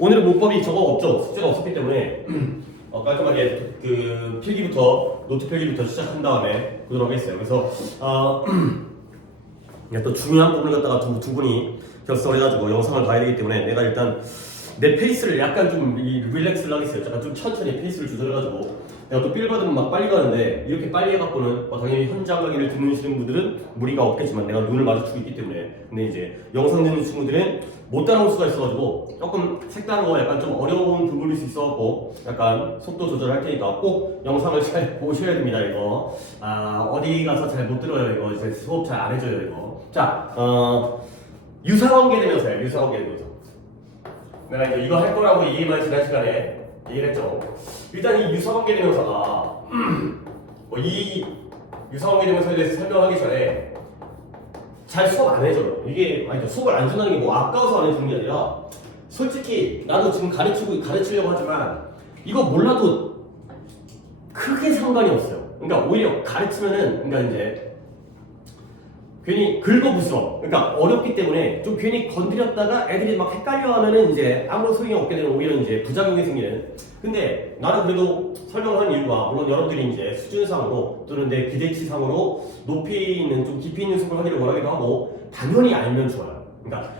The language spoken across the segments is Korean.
오늘은 문법이 저거 없죠. 숙제가 없었기 때문에 깔끔하게 그 필기부터 노트 필기부터 시작한 다음에 보도록 하겠어요. 그래서 또 중요한 부분을 갖다가 두 분이 결석을 해가지고 영상을 봐야 되기 때문에 내가 일단 내 페이스를 약간 좀 릴렉스를 하겠어요. 약간 좀 천천히 페이스를 조절해가지고 내가 또 삘 받으면 막 빨리 가는데 이렇게 빨리 해갖고는 당연히 현장 강의를 듣는 분들은 무리가 없겠지만 내가 눈을 마주치고 있기 때문에 근데 이제 영상 듣는 친구들은 못 따라올 수가 있어가지고 조금 색다른 거 약간 좀 어려운 부분일 수 있어갖고 약간 속도 조절할 테니까 꼭 영상을 잘 보셔야 됩니다. 이거 어디 가서 잘 못 들어요. 이거 이제 수업 잘 안 해줘요. 이거 자 유사관계 대명사예요. 유사관계 대명사. 내가 이제 이거 할 거라고 얘기만 지난 시간에 얘기를 했죠. 일단 이 유사관계 대명사가 이 유사관계 대명사에 대해서 설명하기 전에 잘 수업 안 해줘요. 이게 수업을 안 준다는 게 뭐 아까워서 안 해주는 게 아니라 솔직히 나도 지금 가르치려고 하지만 이거 몰라도 크게 상관이 없어요. 그러니까 오히려 가르치면은 그러니까 이제 괜히 긁어부스럼 그러니까 어렵기 때문에 좀 괜히 건드렸다가 애들이 막 헷갈려하면은 이제 아무런 소용이 없게 되는 오히려 이제 부작용이 생기는. 근데 나는 그래도 설명을 하는 이유가 물론 여러분들이 이제 수준상으로 또는 내 기대치상으로 높이 있는 좀 깊이 있는 수업을 하기를 원하기도 하고 당연히 알면 좋아요. 그러니까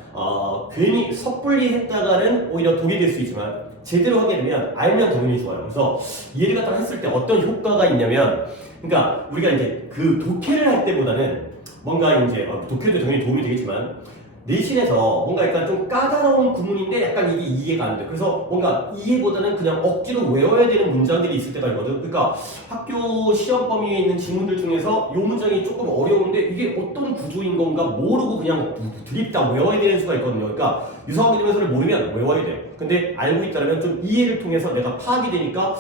괜히 섣불리 했다가는 오히려 독이 될 수 있지만 제대로 하게 되면 알면 당연히 좋아요. 그래서 얘를 갖다 했을 때 어떤 효과가 있냐면 그러니까 우리가 이제 그 독해를 할 때보다는 뭔가 이제 독해도 당연히 도움이 되겠지만 내신에서 뭔가 약간 좀 까다로운 구문인데 약간 이게 이해가 안 돼. 그래서 뭔가 이해보다는 그냥 억지로 외워야 되는 문장들이 있을 때가 있거든. 그러니까 학교 시험 범위에 있는 지문들 중에서 이 문장이 조금 어려운데 이게 어떤 구조인 건가 모르고 그냥 드립다 외워야 되는 수가 있거든요. 그러니까 유사관계 대명사를 모르면 외워야 돼. 근데 알고 있다면 좀 이해를 통해서 내가 파악이 되니까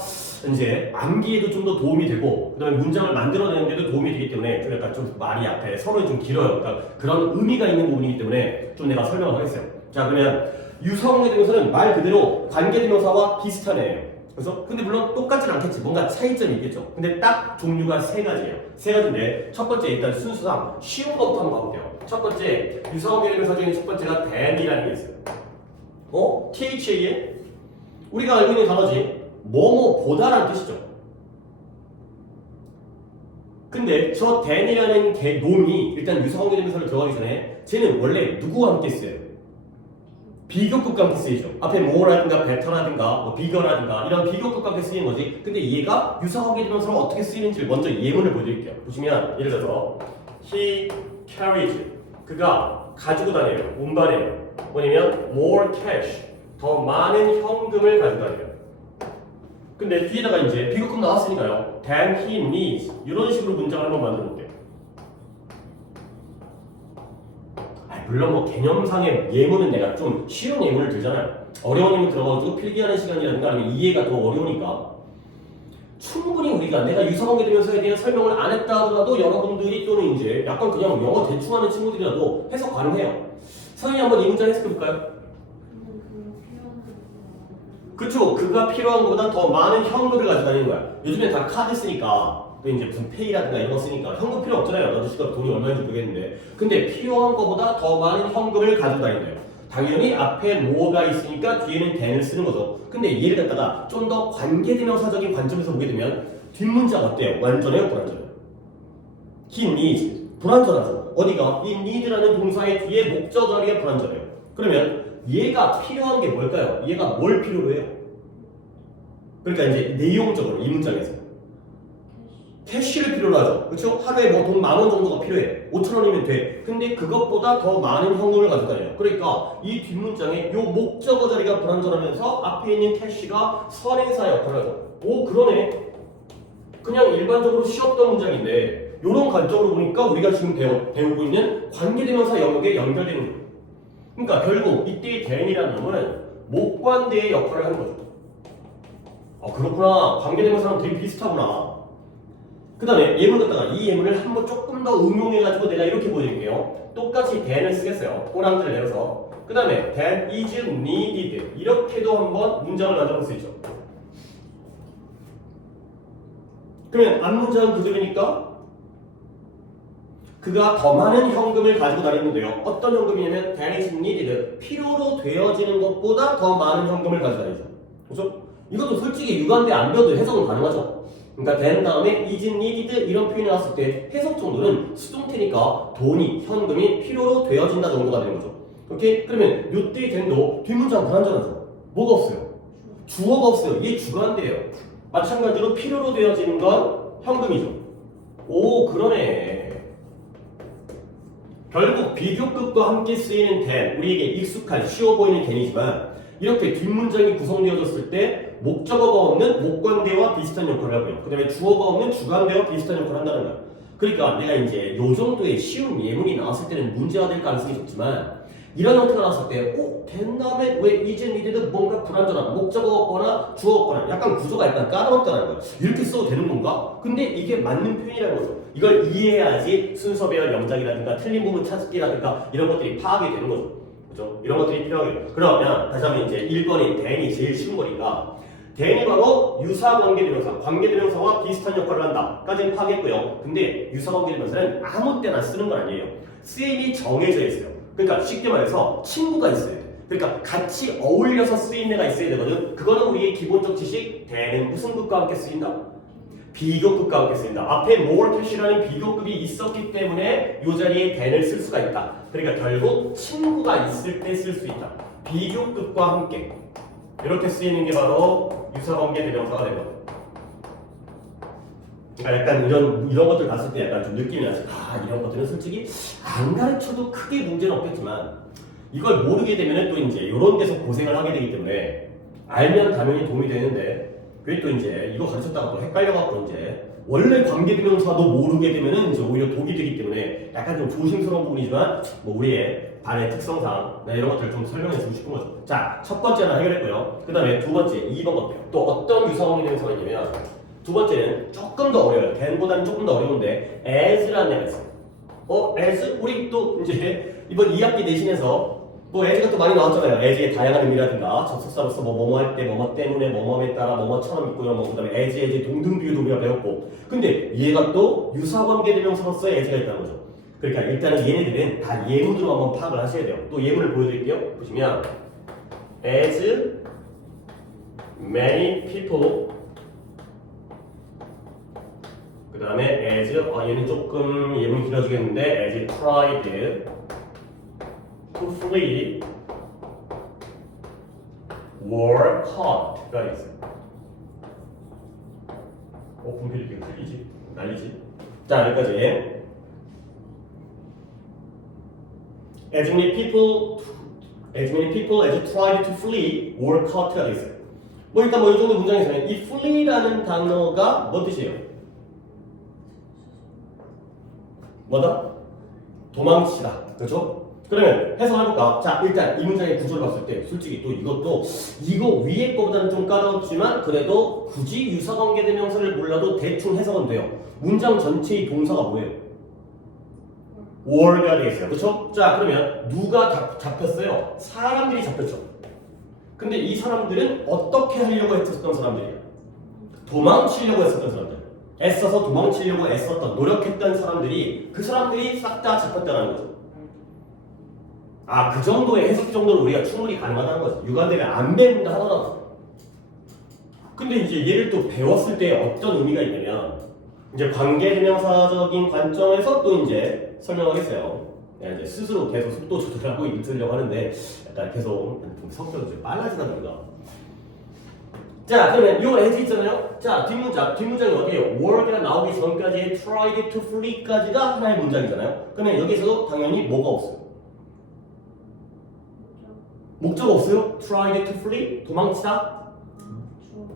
이제 암기에도 좀 더 도움이 되고 그다음에 문장을 만들어내는데도 도움이 되기 때문에 좀 약간 좀 말이 앞에 서로 좀 길어요. 그러니까 그런 의미가 있는 부분이기 때문에 좀 내가 설명을 하겠어요. 자 그러면 유사관계 대명사는 말 그대로 관계 대명사와 비슷한 애예요. 그래서 근데 물론 똑같진 않겠지. 뭔가 차이점이 있겠죠. 근데 딱 종류가 세 가지예요. 세 가지인데 첫 번째 일단 순수상 쉬운 것부터 한번 가볼게요. 첫 번째 유사관계 대명사 중에 첫 번째가 than이라는 게 있어요. THA에 우리가 알고 있는 단어지 뭐뭐보다라는 뜻이죠. 근데 저 than이라는 놈이 일단 유사관계 대명사를 들어가기 전에 쟤는 원래 누구와 함께 쓰여요? 비교급과 함께 쓰이죠. 앞에 more라든가 better라든가 뭐 bigger라든가 이런 비교급과 함께 쓰이는 거지. 근데 얘가 유사관계 대명사로 어떻게 쓰이는지를 먼저 예문을 보여드릴게요. 보시면 예를 들어서 he carries 그가 가지고 다녀요. 운반해요. 뭐냐면 more cash 더 많은 현금을 가지고 다녀요. 근데 뒤에다가 이제 비교급 나왔으니까요. than he needs 이런 식으로 문장을 한번 만들어 볼게요. 물론 뭐 개념상의 예문은 내가 좀 쉬운 예문을 들잖아요. 어려운 예문 들어가지고 필기하는 시간이라든가 아니면 이해가 더 어려우니까 충분히 우리가 내가 유사관계 대명사에 대한 설명을 안 했다 하더라도 여러분들이 또는 이제 약간 그냥 영어 대충 하는 친구들이라도 해석 가능해요. 선생님 한번 이 문장 해석해 볼까요? 그쵸. 그가 필요한 것보다 더 많은 현금을 가지고 다니는 거야. 요즘엔 다 카드 쓰니까 또 이제 무슨 페이라든가 이런 거 쓰니까 현금 필요 없잖아요. 나도 지금 돈이 얼마인지 모르겠는데 근데 필요한 것보다 더 많은 현금을 가지고 다닌대요. 당연히 앞에 뭐가 있으니까 뒤에는 than을 쓰는 거죠. 근데 얘를 갖다가 좀 더 관계대명사적인 관점에서 보게 되면 뒷문장 어때요? 완전해요? 불완전해요? he needs 불완전하죠. 어디가? 이 need라는 동사의 뒤에 목적 자리가 불완전해요. 그러면 얘가 필요한 게 뭘까요? 얘가 뭘 필요로 해요? 그러니까 이제 내용적으로 이 문장에서 캐시를 필요로 하죠. 그렇죠? 하루에 뭐 돈 10,000원 정도가 필요해. 5,000원이면 돼. 근데 그것보다 더 많은 현금을 가지고 다녀요. 그러니까 이 뒷문장에 요 목적어 자리가 불완전하면서 앞에 있는 캐시가 선행사 역할을 하죠. 오 그러네. 그냥 일반적으로 쉬웠던 문장인데 요런 관점으로 보니까 우리가 지금 배우고 있는 관계대명사 영역에 연결되는 거예요. 그러니까 결국 이때의 than이라는 놈은 목관대의 역할을 하는 거죠. 그렇구나. 관계대명사랑 되게 비슷하구나. 그 다음에 예문 갖다가 이 예문을 한번 조금 더 응용해가지고 내가 이렇게 보여드릴게요. 똑같이 than을 쓰겠어요. 꼬랑지를 내려서. 그 다음에 than is needed 이렇게도 한번 문장을 만들어 볼 수 있죠. 그러면 앞문장은 그대로니까 그가 더 많은 현금을 가지고 다니는데요. 어떤 현금이냐면 that is needed. 필요로 되어지는 것보다 더 많은 현금을 가지고 다니죠. 그렇죠? 이것도 솔직히 유관대 안 배워도 해석은 가능하죠. 그러니까 then 다음에 is needed 이런 표현이 나왔을 때 해석 정도는 수동태니까 돈이, 현금이 필요로 되어진다 정도가 되는 거죠. 오케이? 그러면 요때 then도 뒷문장 불완전하죠. 뭐가 없어요? 주어가 없어요. 얘 주관대예요. 마찬가지로 필요로 되어지는 건 현금이죠. 오, 그러네. 결국 비교급과 함께 쓰이는 then, 우리에게 익숙한 쉬워 보이는 then이지만 이렇게 뒷문장이 구성되어졌을 때 목적어가 없는 목관대와 비슷한 역할을 하고요. 그 다음에 주어가 없는 주관대와 비슷한 역할을 한다는 거야. 그러니까 내가 이제 요 정도의 쉬운 예문이 나왔을 때는 문제가 될 가능성이 적지만 이런 형태가 나왔을 때 then 다음에 왜 is needed 뭔가 불완전한 목적어가 없거나 주어가 없거나 약간 구조가 약간 까다롭다는 거야. 이렇게 써도 되는 건가? 근데 이게 맞는 표현이라는 거죠. 이걸 이해해야지 순서 배열 영작이라든가 틀린 부분 찾기라든가 이런 것들이 파악이 되는 거죠. 그죠? 이런 것들이 필요하겠죠. 그러면 다시 한번 이제 1번인 then이 제일 쉬운 거니까 then이 바로 유사 관계대명사, 관계대명사와 비슷한 역할을 한다 까지는 파악했고요. 근데 유사 관계대명사는 아무 때나 쓰는 건 아니에요. 쓰임이 정해져 있어요. 그러니까 쉽게 말해서 친구가 있어요. 그러니까 같이 어울려서 쓰인 애가 있어야 되거든. 그거는 우리의 기본적 지식. then은 무슨 급과 함께 쓰인다? 비교급과 함께 쓰인다. 앞에 more cash라는 비교급이 있었기 때문에 이 자리에 then을 쓸 수가 있다. 그러니까 결국 친구가 있을 때 쓸 수 있다. 비교급과 함께 이렇게 쓰이는 게 바로 유사관계 대명사가 되거든. 그러니까 약간 이런 것들 봤을 때 약간 좀 느낌이 나지. 이런 것들은 솔직히 안 가르쳐도 크게 문제는 없겠지만 이걸 모르게 되면 또 이제 이런 데서 고생을 하게 되기 때문에 알면 당연히 도움이 되는데 그게 또 이제 이거 가르쳤다가 또 헷갈려갖고 이제 원래 관계대명사도 모르게 되면은 이제 오히려 독이 되기 때문에 약간 좀 조심스러운 부분이지만 뭐 우리의 반의 특성상 이런 것들을 좀 설명해주고 싶은 거죠. 자, 첫 번째는 해결했고요. 그 다음에 두 번째 2번 볼게요. 또 어떤 유사관계대명사가 있냐면 두 번째는 조금 더 어려워요. then보다는 조금 더 어려운데 as라는 애가 있어요. as 우리 또 이제 이번 2학기 내신에서 뭐 as가 또 많이 나왔잖아요. as의 다양한 의미라든가 접속사로서 뭐뭐 할 때 뭐뭐 때문에 뭐뭐에 따라 뭐뭐처럼 있고요. 뭐 그다음에 as 동등 비유도 우리가 배웠고. 근데 얘가 또 유사관계대명사로서의 as가 있다는 거죠. 그러니까 일단은 얘네들은 다 예문으로 한번 파악을 하셔야 돼요. 또 예문을 보여드릴게요. 보시면 as many people 그 다음에 as 얘는 조금 예문이 길어지겠는데 as tried to flee were caught가 있어요. 분필이 되게 틀리지? 난리지? 자, 여기까지. As many people as tried to flee were caught가 있어요. 뭐 일단 뭐 이 정도 문장에서는 이 flee라는 단어가 뭔 뜻이에요? 뭐다? 도망치다. 그렇죠? 그러면 해석해볼까? 자, 일단 이 문장의 구조를 봤을 때 솔직히 또 이것도 이거 위에 거보다는 좀 까다롭지만 그래도 굳이 유사관계대명사를 몰라도 대충 해석은 돼요. 문장 전체의 동사가 뭐예요? were가 되겠어요. 그렇죠? 자, 그러면 누가 잡혔어요? 사람들이 잡혔죠. 근데 이 사람들은 어떻게 하려고 했었던 사람들이에요? 도망치려고 했었던 사람들. 애써서 도망치려고 애썼던, 노력했던 사람들이 그 사람들이 싹 다 잡혔다는 거죠. 그 정도의 해석 정도는 우리가 충분히 가능하다는 거죠. 유관대를 안 배운다 하더라도. 근데 이제 얘를 또 배웠을 때 어떤 의미가 있냐면 이제 관계대명사적인 관점에서 또 이제 설명하겠어요. 이제 스스로 계속 속도 조절하고 읽으려고 하는데 약간 계속 좀 성격이 좀 빨라지다 보니까. 자, 그러면 요 as 있잖아요. 자, 뒷문장이 어디에요? were가 나오기 전까지의 tried to flee까지가 하나의 문장이잖아요. 그러면 여기서도 당연히 뭐가 없어요? 목적 없어요? tried to flee? 도망치다?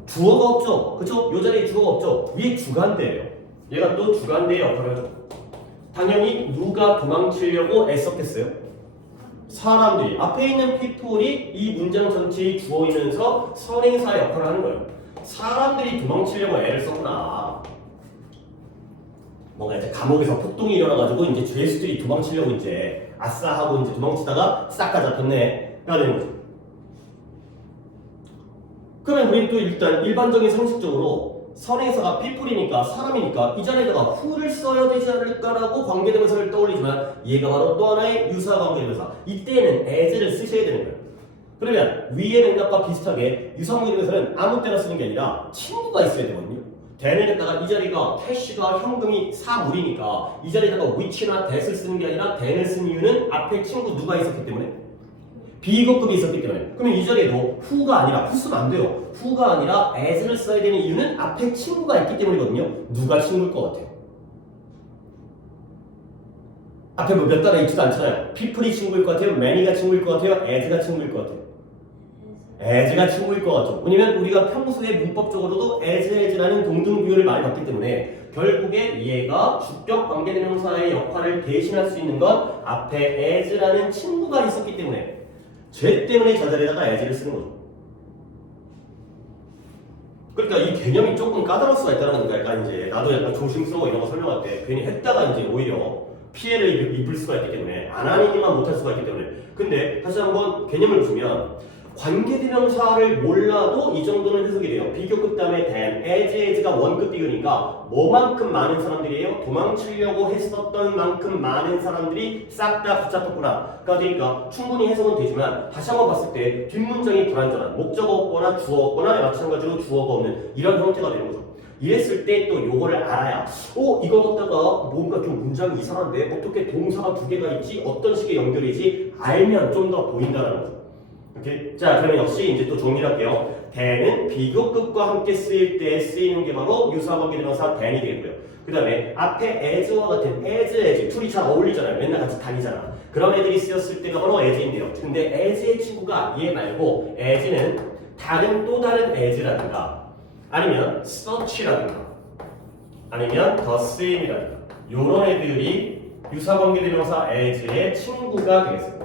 주어가 없죠? 그쵸? 요 자리에 주어가 없죠? 위에 주관대예요. 얘가 또 주관대 역할을 하죠. 당연히 누가 도망치려고 애썼겠어요? 사람들이. 앞에 있는 people이 이 문장 전체의 주어이면서 선행사 역할을 하는 거예요. 사람들이 도망치려고 애를 썼구나. 뭔가 이제 감옥에서 폭동이 일어나가지고 이제 죄수들이 도망치려고 이제 아싸 하고 이제 도망치다가 싹 다 잡혔네. 가 되는 거죠. 그러면 우리 또 일단 일반적인 상식적으로 선행사가 people이니까 사람이니까 이 자리에다가 who를 써야 되지 않을까라고 관계대명사를 떠올리지만 얘가 바로 또 하나의 유사 관계대명사. 이때는 as를 쓰셔야 되는 거예요. 그러면 위의 맥락과 비슷하게 유사 관계대명사는 아무 때나 쓰는 게 아니라 친구가 있어야 되거든요. then에다가 이 자리가 cash가 현금이 사물이니까 이 자리에다가 which나 that을 쓰는 게 아니라 then을 쓴 이유는 앞에 친구 누가 있었기 때문에 비거급이 있었기 때문에. 그러면 이 자리에도 who가 아니라 who 쓰면 안 돼요. who가 아니라 as를 써야 되는 이유는 앞에 친구가 있기 때문이거든요. 누가 친구일 것 같아요? 앞에 뭐 몇 단어 있지도 않잖아요. people이 친구일 것 같아요? many가 친구일 것 같아요? as가 친구일 것 같아요? as가 친구일 것 같죠. 왜냐면 우리가 평소에 문법적으로도 as라는 동등 비율을 많이 봤기 때문에 결국에 얘가 주격 관계대명사의 역할을 대신할 수 있는 건 앞에 as라는 친구가 있었기 때문에 쟤 때문에 저 자리에다가 as를 쓰는 거죠. 그러니까 이 개념이 조금 까다로울 수가 있다는 건데 약간 이제 나도 약간 조심스러워 이런 거 설명할 때 괜히 했다가 이제 오히려 피해를 입을 수가 있기 때문에 안 하니만 못할 수가 있기 때문에. 근데 다시 한번 개념을 보시면 관계대명사를 몰라도 이 정도는 해석이 돼요. 비교급 다음에 than, as가 원급 비교니까 뭐만큼 많은 사람들이에요? 도망치려고 했었던 만큼 많은 사람들이 싹 다 붙잡혔구나.가 되니까 충분히 해석은 되지만 다시 한번 봤을 때 뒷문장이 불완전한 목적어 없거나 주어 없거나 마찬가지로 주어가 없는 이런 형태가 되는 거죠. 이랬을 때 또 요거를 알아야 이거 갖다가 뭔가 좀 문장이 이상한데 어떻게 동사가 두 개가 있지? 어떤 식의 연결이지? 알면 좀 더 보인다는 거죠. 오케이? 자, 그러면 역시 이제 또 정리를 할게요. then은 비교급과 함께 쓰일 때 쓰이는 게 바로 유사관계대명사 then이 되고요. 그 다음에 앞에 as와 같은 as 둘이 잘 어울리잖아요. 맨날 같이 다니잖아. 그런 애들이 쓰였을 때가 바로 as인데요. 근데 as의 친구가 얘 말고 as는 다른 또 다른 as라든가 아니면 such라든가 아니면 the same이라든가 요런 애들이 유사관계대명사 as의 친구가 되겠습니다.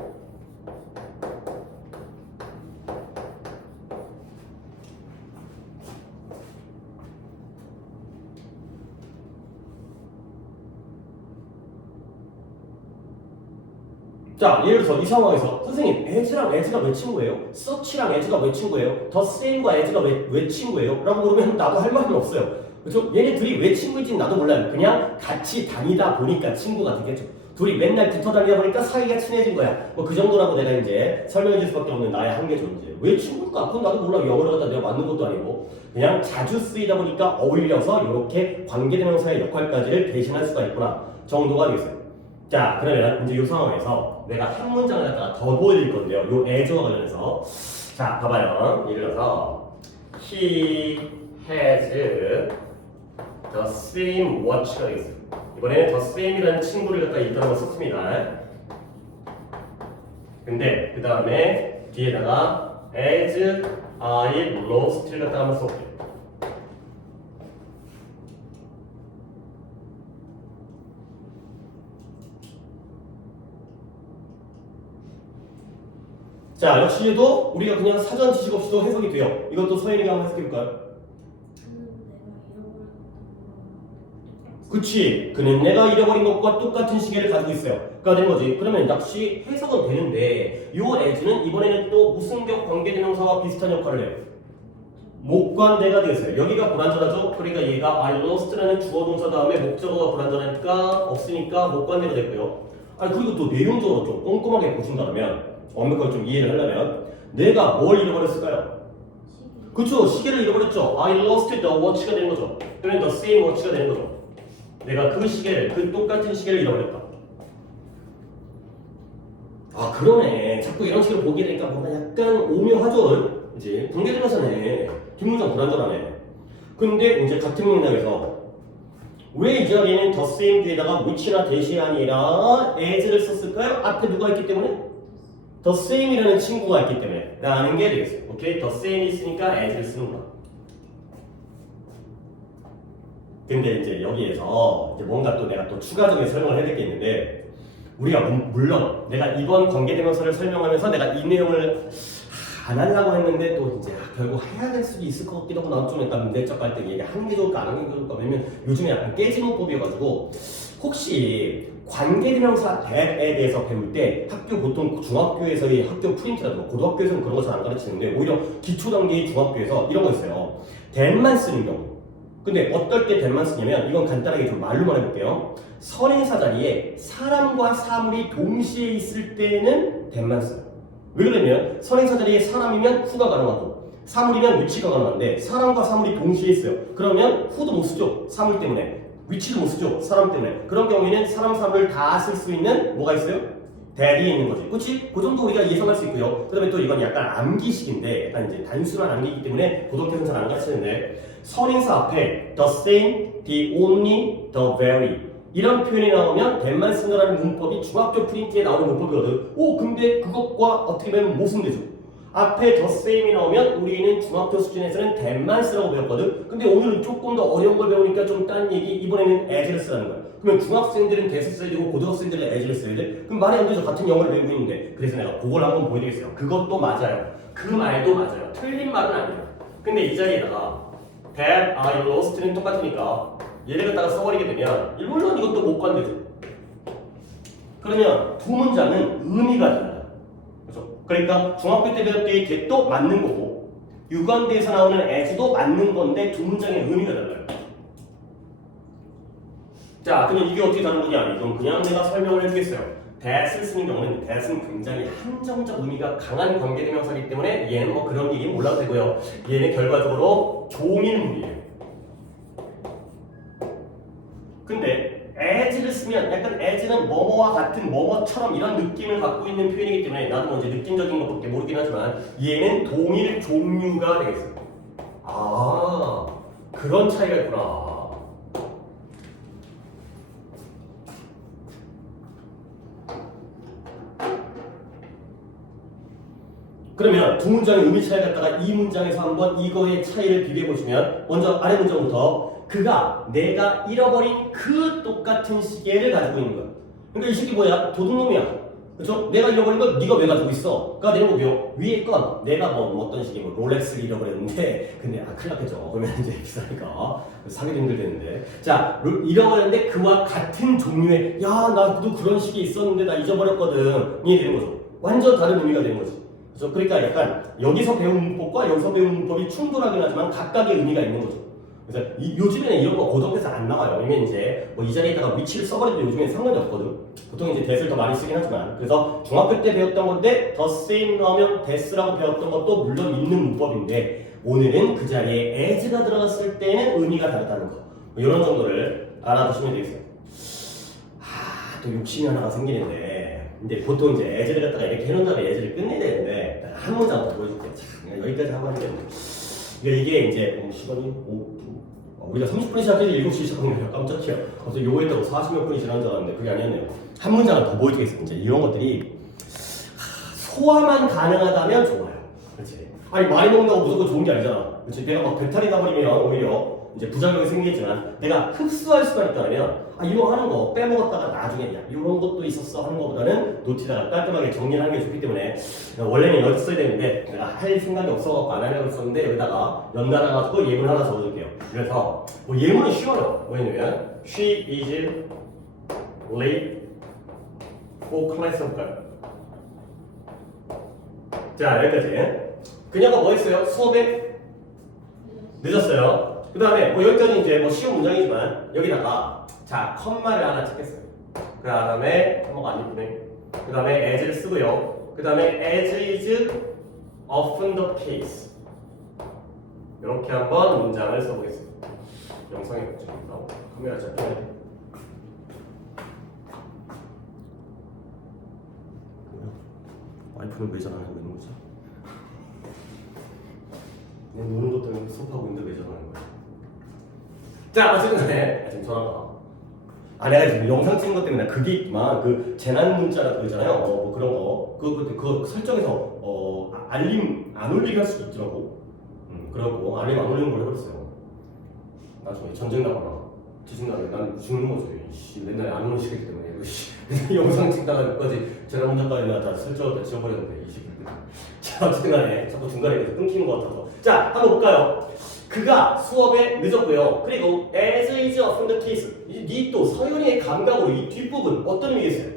자, 예를 들어서 이 상황에서 선생님, as랑 as가 왜 친구예요? such랑 as가 왜 친구예요? the same과 as가 왜 친구예요? 라고 물으면 나도 할 말은 없어요. 그렇죠? 얘네 둘이 왜 친구인지는 나도 몰라요. 그냥 같이 다니다 보니까 친구가 되겠죠. 둘이 맨날 붙어 다니다 보니까 사이가 친해진 거야. 뭐 그 정도라고 내가 이제 설명해 줄 수밖에 없는 나의 한계 존재. 왜 친구일까? 그건 나도 몰라. 영어를 갖다 내가 맞는 것도 아니고 그냥 자주 쓰이다 보니까 어울려서 이렇게 관계대명사의 역할까지를 대신할 수가 있구나 정도가 되겠어요. 자, 그러면 이제 이 상황에서 내가 한 문장을 갖다가 더 보여드릴 건데요. 요 as와 관련해서. 자, 봐봐요. 예를 들어서 He has the same watch가 되겠어요. 이번에는 the same이라는 친구를 갖다 일단 한번 썼습니다. 근데 그 다음에 뒤에다가 as I lost를 갖다 한번 써볼게요. 자, 역시 얘도 우리가 그냥 사전 지식 없이도 해석이 돼요. 이것도 서현이가 한번 해석해볼까요? 그치. 그는 내가 잃어버린 것과 똑같은 시계를 가지고 있어요. 가 되는 거지. 그러면 역시 해석은 되는데 요 as는 이번에는 또 무슨격 관계대명사와 비슷한 역할을 해요. 목관대가 되겠어요. 여기가 불완전하죠? 그러니까 얘가 I lost라는 주어 동사 다음에 목적어가 불완전하니까 없으니까 목관대가 됐고요. 그리고 또 내용적으로 좀 꼼꼼하게 보신다면 완벽하게 좀 이해를 하려면 내가 뭘 잃어버렸을까요? 그쵸, 시계를 잃어버렸죠. I lost the watch가 되는 거죠. 그러면 the same watch가 되는 거죠. 내가 그 시계를, 그 똑같은 시계를 잃어버렸다. 그러네. 자꾸 이런 식으로 보게 되니까 뭔가 약간 오묘하죠. 이제 관계대명사네. 뒷문장 불완전하네. 근데 이제 같은 맥락에서 왜 이 자리에는 the same 뒤에다가 which나 that이 아니라 as를 썼을까요? 앞에 누가 있기 때문에? the same이라는 친구가 있기 때문에 라는 게 되겠어요. 오케이? the same 있으니까 as를 쓰는구나. 근데 이제 여기에서 이제 뭔가 또 내가 또 추가적인 설명을 해야 될 게 있는데 우리가 물론 내가 이번 관계대명사를 설명하면서 내가 이 내용을 안 하려고 했는데 또 이제 결국 해야 될 수도 있을 것 같기도 하고 나도 좀 약간 문제적 갈등이 이게 한 게 좋을까 안 하는 게 좋을까 왜냐면 요즘에 약간 깨지문법이어가지고 혹시 관계대명사 that에 대해서 배울 때 학교 보통 중학교에서의 학교 프린트라든가 고등학교에서는 그런 거 잘 안 가르치는데 오히려 기초 단계의 중학교에서 이런 거 있어요. that만 쓰는 경우 근데 어떨 때 that만 쓰냐면 이건 간단하게 좀 말로만 해볼게요. 선행사 자리에 사람과 사물이 동시에 있을 때는 that만 써요. 왜 그러냐면 선행사 자리에 사람이면 who가 가능하고 사물이면 which가 가능한데 사람과 사물이 동시에 있어요. 그러면 who도 못 쓰죠. 사물 때문에. which도 못 쓰죠. 사람 때문에. 그런 경우에는 사람, 사물을 다 쓸 수 있는 뭐가 있어요? that이 있는 거지. 그치? 그 정도 우리가 예상할 수 있고요. 그 다음에 또 이건 약간 암기식인데 약간 이제 단순한 암기이기 때문에 고등학교에서는 잘 안 가르치는데 선행사 앞에 the same, the only, the very 이런 표현이 나오면 that만 쓴다라는 문법이 중학교 프린트에 나오는 문법이거든. 오, 근데 그것과 어떻게 보면 모순되죠. 앞에 the same이 나오면 우리는 중학교 수준에서는 that만 쓰라고 배웠거든. 근데 오늘은 조금 더 어려운 걸 배우니까 좀 딴 얘기. 이번에는 as를 쓰라는 거야. 그러면 중학생들은 that을 써야 되고 고등학생들은 as를 써야 돼? 그럼 말이 안 되죠. 같은 영어를 배우고 있는데. 그래서 내가 그걸 한번 보여드리겠어요. 그것도 맞아요. 그 말도 맞아요. 틀린 말은 아니에요. 근데 이 자리에다가 that, I lost는 똑같으니까 얘를 갖다가 써버리게 되면 물론 이것도 못 건드죠. 그러면 두 문장은 의미가 달라요. 그렇죠? 그러니까 중학교 때 배웠던 get도 맞는 거고 유관대에서 나오는 as도 맞는 건데 두 문장의 의미가 달라요. 자, 그러면 이게 어떻게 다른 거냐? 이건 그냥 내가 설명을 해주겠어요. that을 쓰는 경우는 that은 굉장히 한정적 의미가 강한 관계대명사이기 때문에 얘는 뭐 그런 얘기는 몰라도 되고요. 얘는 결과적으로 종일문이에요. 근데 as를 쓰면 약간 as는 뭐뭐와 같은 뭐뭐처럼 이런 느낌을 갖고 있는 표현이기 때문에 나도 뭐 이제 느낌적인 것밖에 모르긴 하지만 얘는 동일 종류가 되겠어요. 아, 그런 차이가 있구나. 그러면 두 문장의 의미 차이 갖다가 이 문장에서 한번 이거의 차이를 비교해 보시면 먼저 아래 문장부터 그가 내가 잃어버린 그 똑같은 시계를 가지고 있는 거야. 그러니까 이 시계 뭐야? 도둑놈이야. 그렇죠? 내가 잃어버린 걸 네가 왜 가지고 있어? 그가 내는 거고요. 위에 건 내가 뭐 어떤 시계 뭐 롤렉스를 잃어버렸는데 근데 큰일 났겠죠. 그러면 이제 비싸니까 사기도 힘들겠는데. 자, 잃어버렸는데 그와 같은 종류의 야 나도 그런 시계 있었는데 나 잊어버렸거든. 이게 되는 거죠. 완전 다른 의미가 되는 거지. 그래서 그러니까 약간 여기서 배운 문법과 여기서 배운 문법이 충돌하긴 하지만 각각의 의미가 있는 거죠. 그래서 요즘에는 이런 거 고등학교에서 안 나와요. 왜냐면 이제 뭐 이 자리에다가 위치를 써버려도 요즘에는 상관이 없거든. 보통 이제 that을 더 많이 쓰긴 하지만 그래서 중학교 때 배웠던 건데 the same 나오면 that라고 배웠던 것도 물론 있는 문법인데 오늘은 그 자리에 as가 들어갔을 때는 의미가 다르다는 거. 뭐 이런 정도를 알아두시면 되겠어요. 또 욕심이 하나가 생기는데 근데 보통 이제 as를 갖다가 이렇게 해놓은 다음에 as를 끝내야 되는데 한 문장 더 보여줄게. 참, 여기까지 한번 해야 되는데 이게 이제 시간이 우리가 30분에 시작해서 7시에 시작하는 거예요. 깜짝이야. 그래서 요거 했다고 40몇 분이 지난 줄 알았는데 그게 아니었네요. 한 문장을 더 보여주겠습니다. 이제 이런 것들이 소화만 가능하다면 좋아요. 그렇지? 아니 많이 먹는다고 무조건 좋은 게 아니잖아. 그렇지? 내가 막 배탈이 나버리면 오히려 이제 부작용이 생기겠지만 내가 흡수할 수가 있다면 이거 하는 거 빼먹었다가 나중에 야 이런 것도 있었어 하는 것보다는 노트에다가 깔끔하게 정리하는 게 좋기 때문에 원래는 여기 써야 되는데 내가 할 생각이 없어갖고 안 하려고 했었는데 여기다가 연달아가지고 예문 하나 적어줄게요. 그래서 뭐 예문은 쉬워요. 뭐냐면 She is late for class 해볼까요? 자 여기까지. 그녀가 뭐 했어요? 수업에 늦었어요. 그 다음에 뭐 여기까지 이제 뭐 쉬운 문장이지만 여기다가 자 컴마를 하나 찍겠어요. 그 다음에 컴마가 안 예쁘네. 그 다음에 as를 쓰고요. 그 다음에 as is often the case 이렇게 한번 문장을 써보겠습니다. 영상에 보시면 카메라 잡혀야 돼. 와이프는 왜 전화하고 있는 거지? 내 노는 것 때문에 수업하고 있는데 왜 전화하는 거야? 자, 어쨌든 간에 지금 전화가 내가 지금 영상 찍은 것 때문에 그게 있구만. 그 재난 문자라 그러잖아요. 뭐 그런 거 그거 설정해서 알림 안 울리게 할 수도 있더라고. 그러고 알림 안 울리는 걸 해버렸어요. 나중에 전쟁 나거나 지진 나면 난 죽는 거죠. 씨, 맨날 안 오는 시기 때문에 영상 찍다가 여기까지 재난 문자까지 내가 다 설정을 다 지워버렸는데 이 시기 때문에. 자, 어쨌든 간에 자꾸 중간에 끊기는 것 같아서. 자, 한번 볼까요? 그가 수업에 늦었고요. 그리고 as is often the case. 이 또 서윤이의 감각으로 이 뒷부분 어떤 의미겠어요?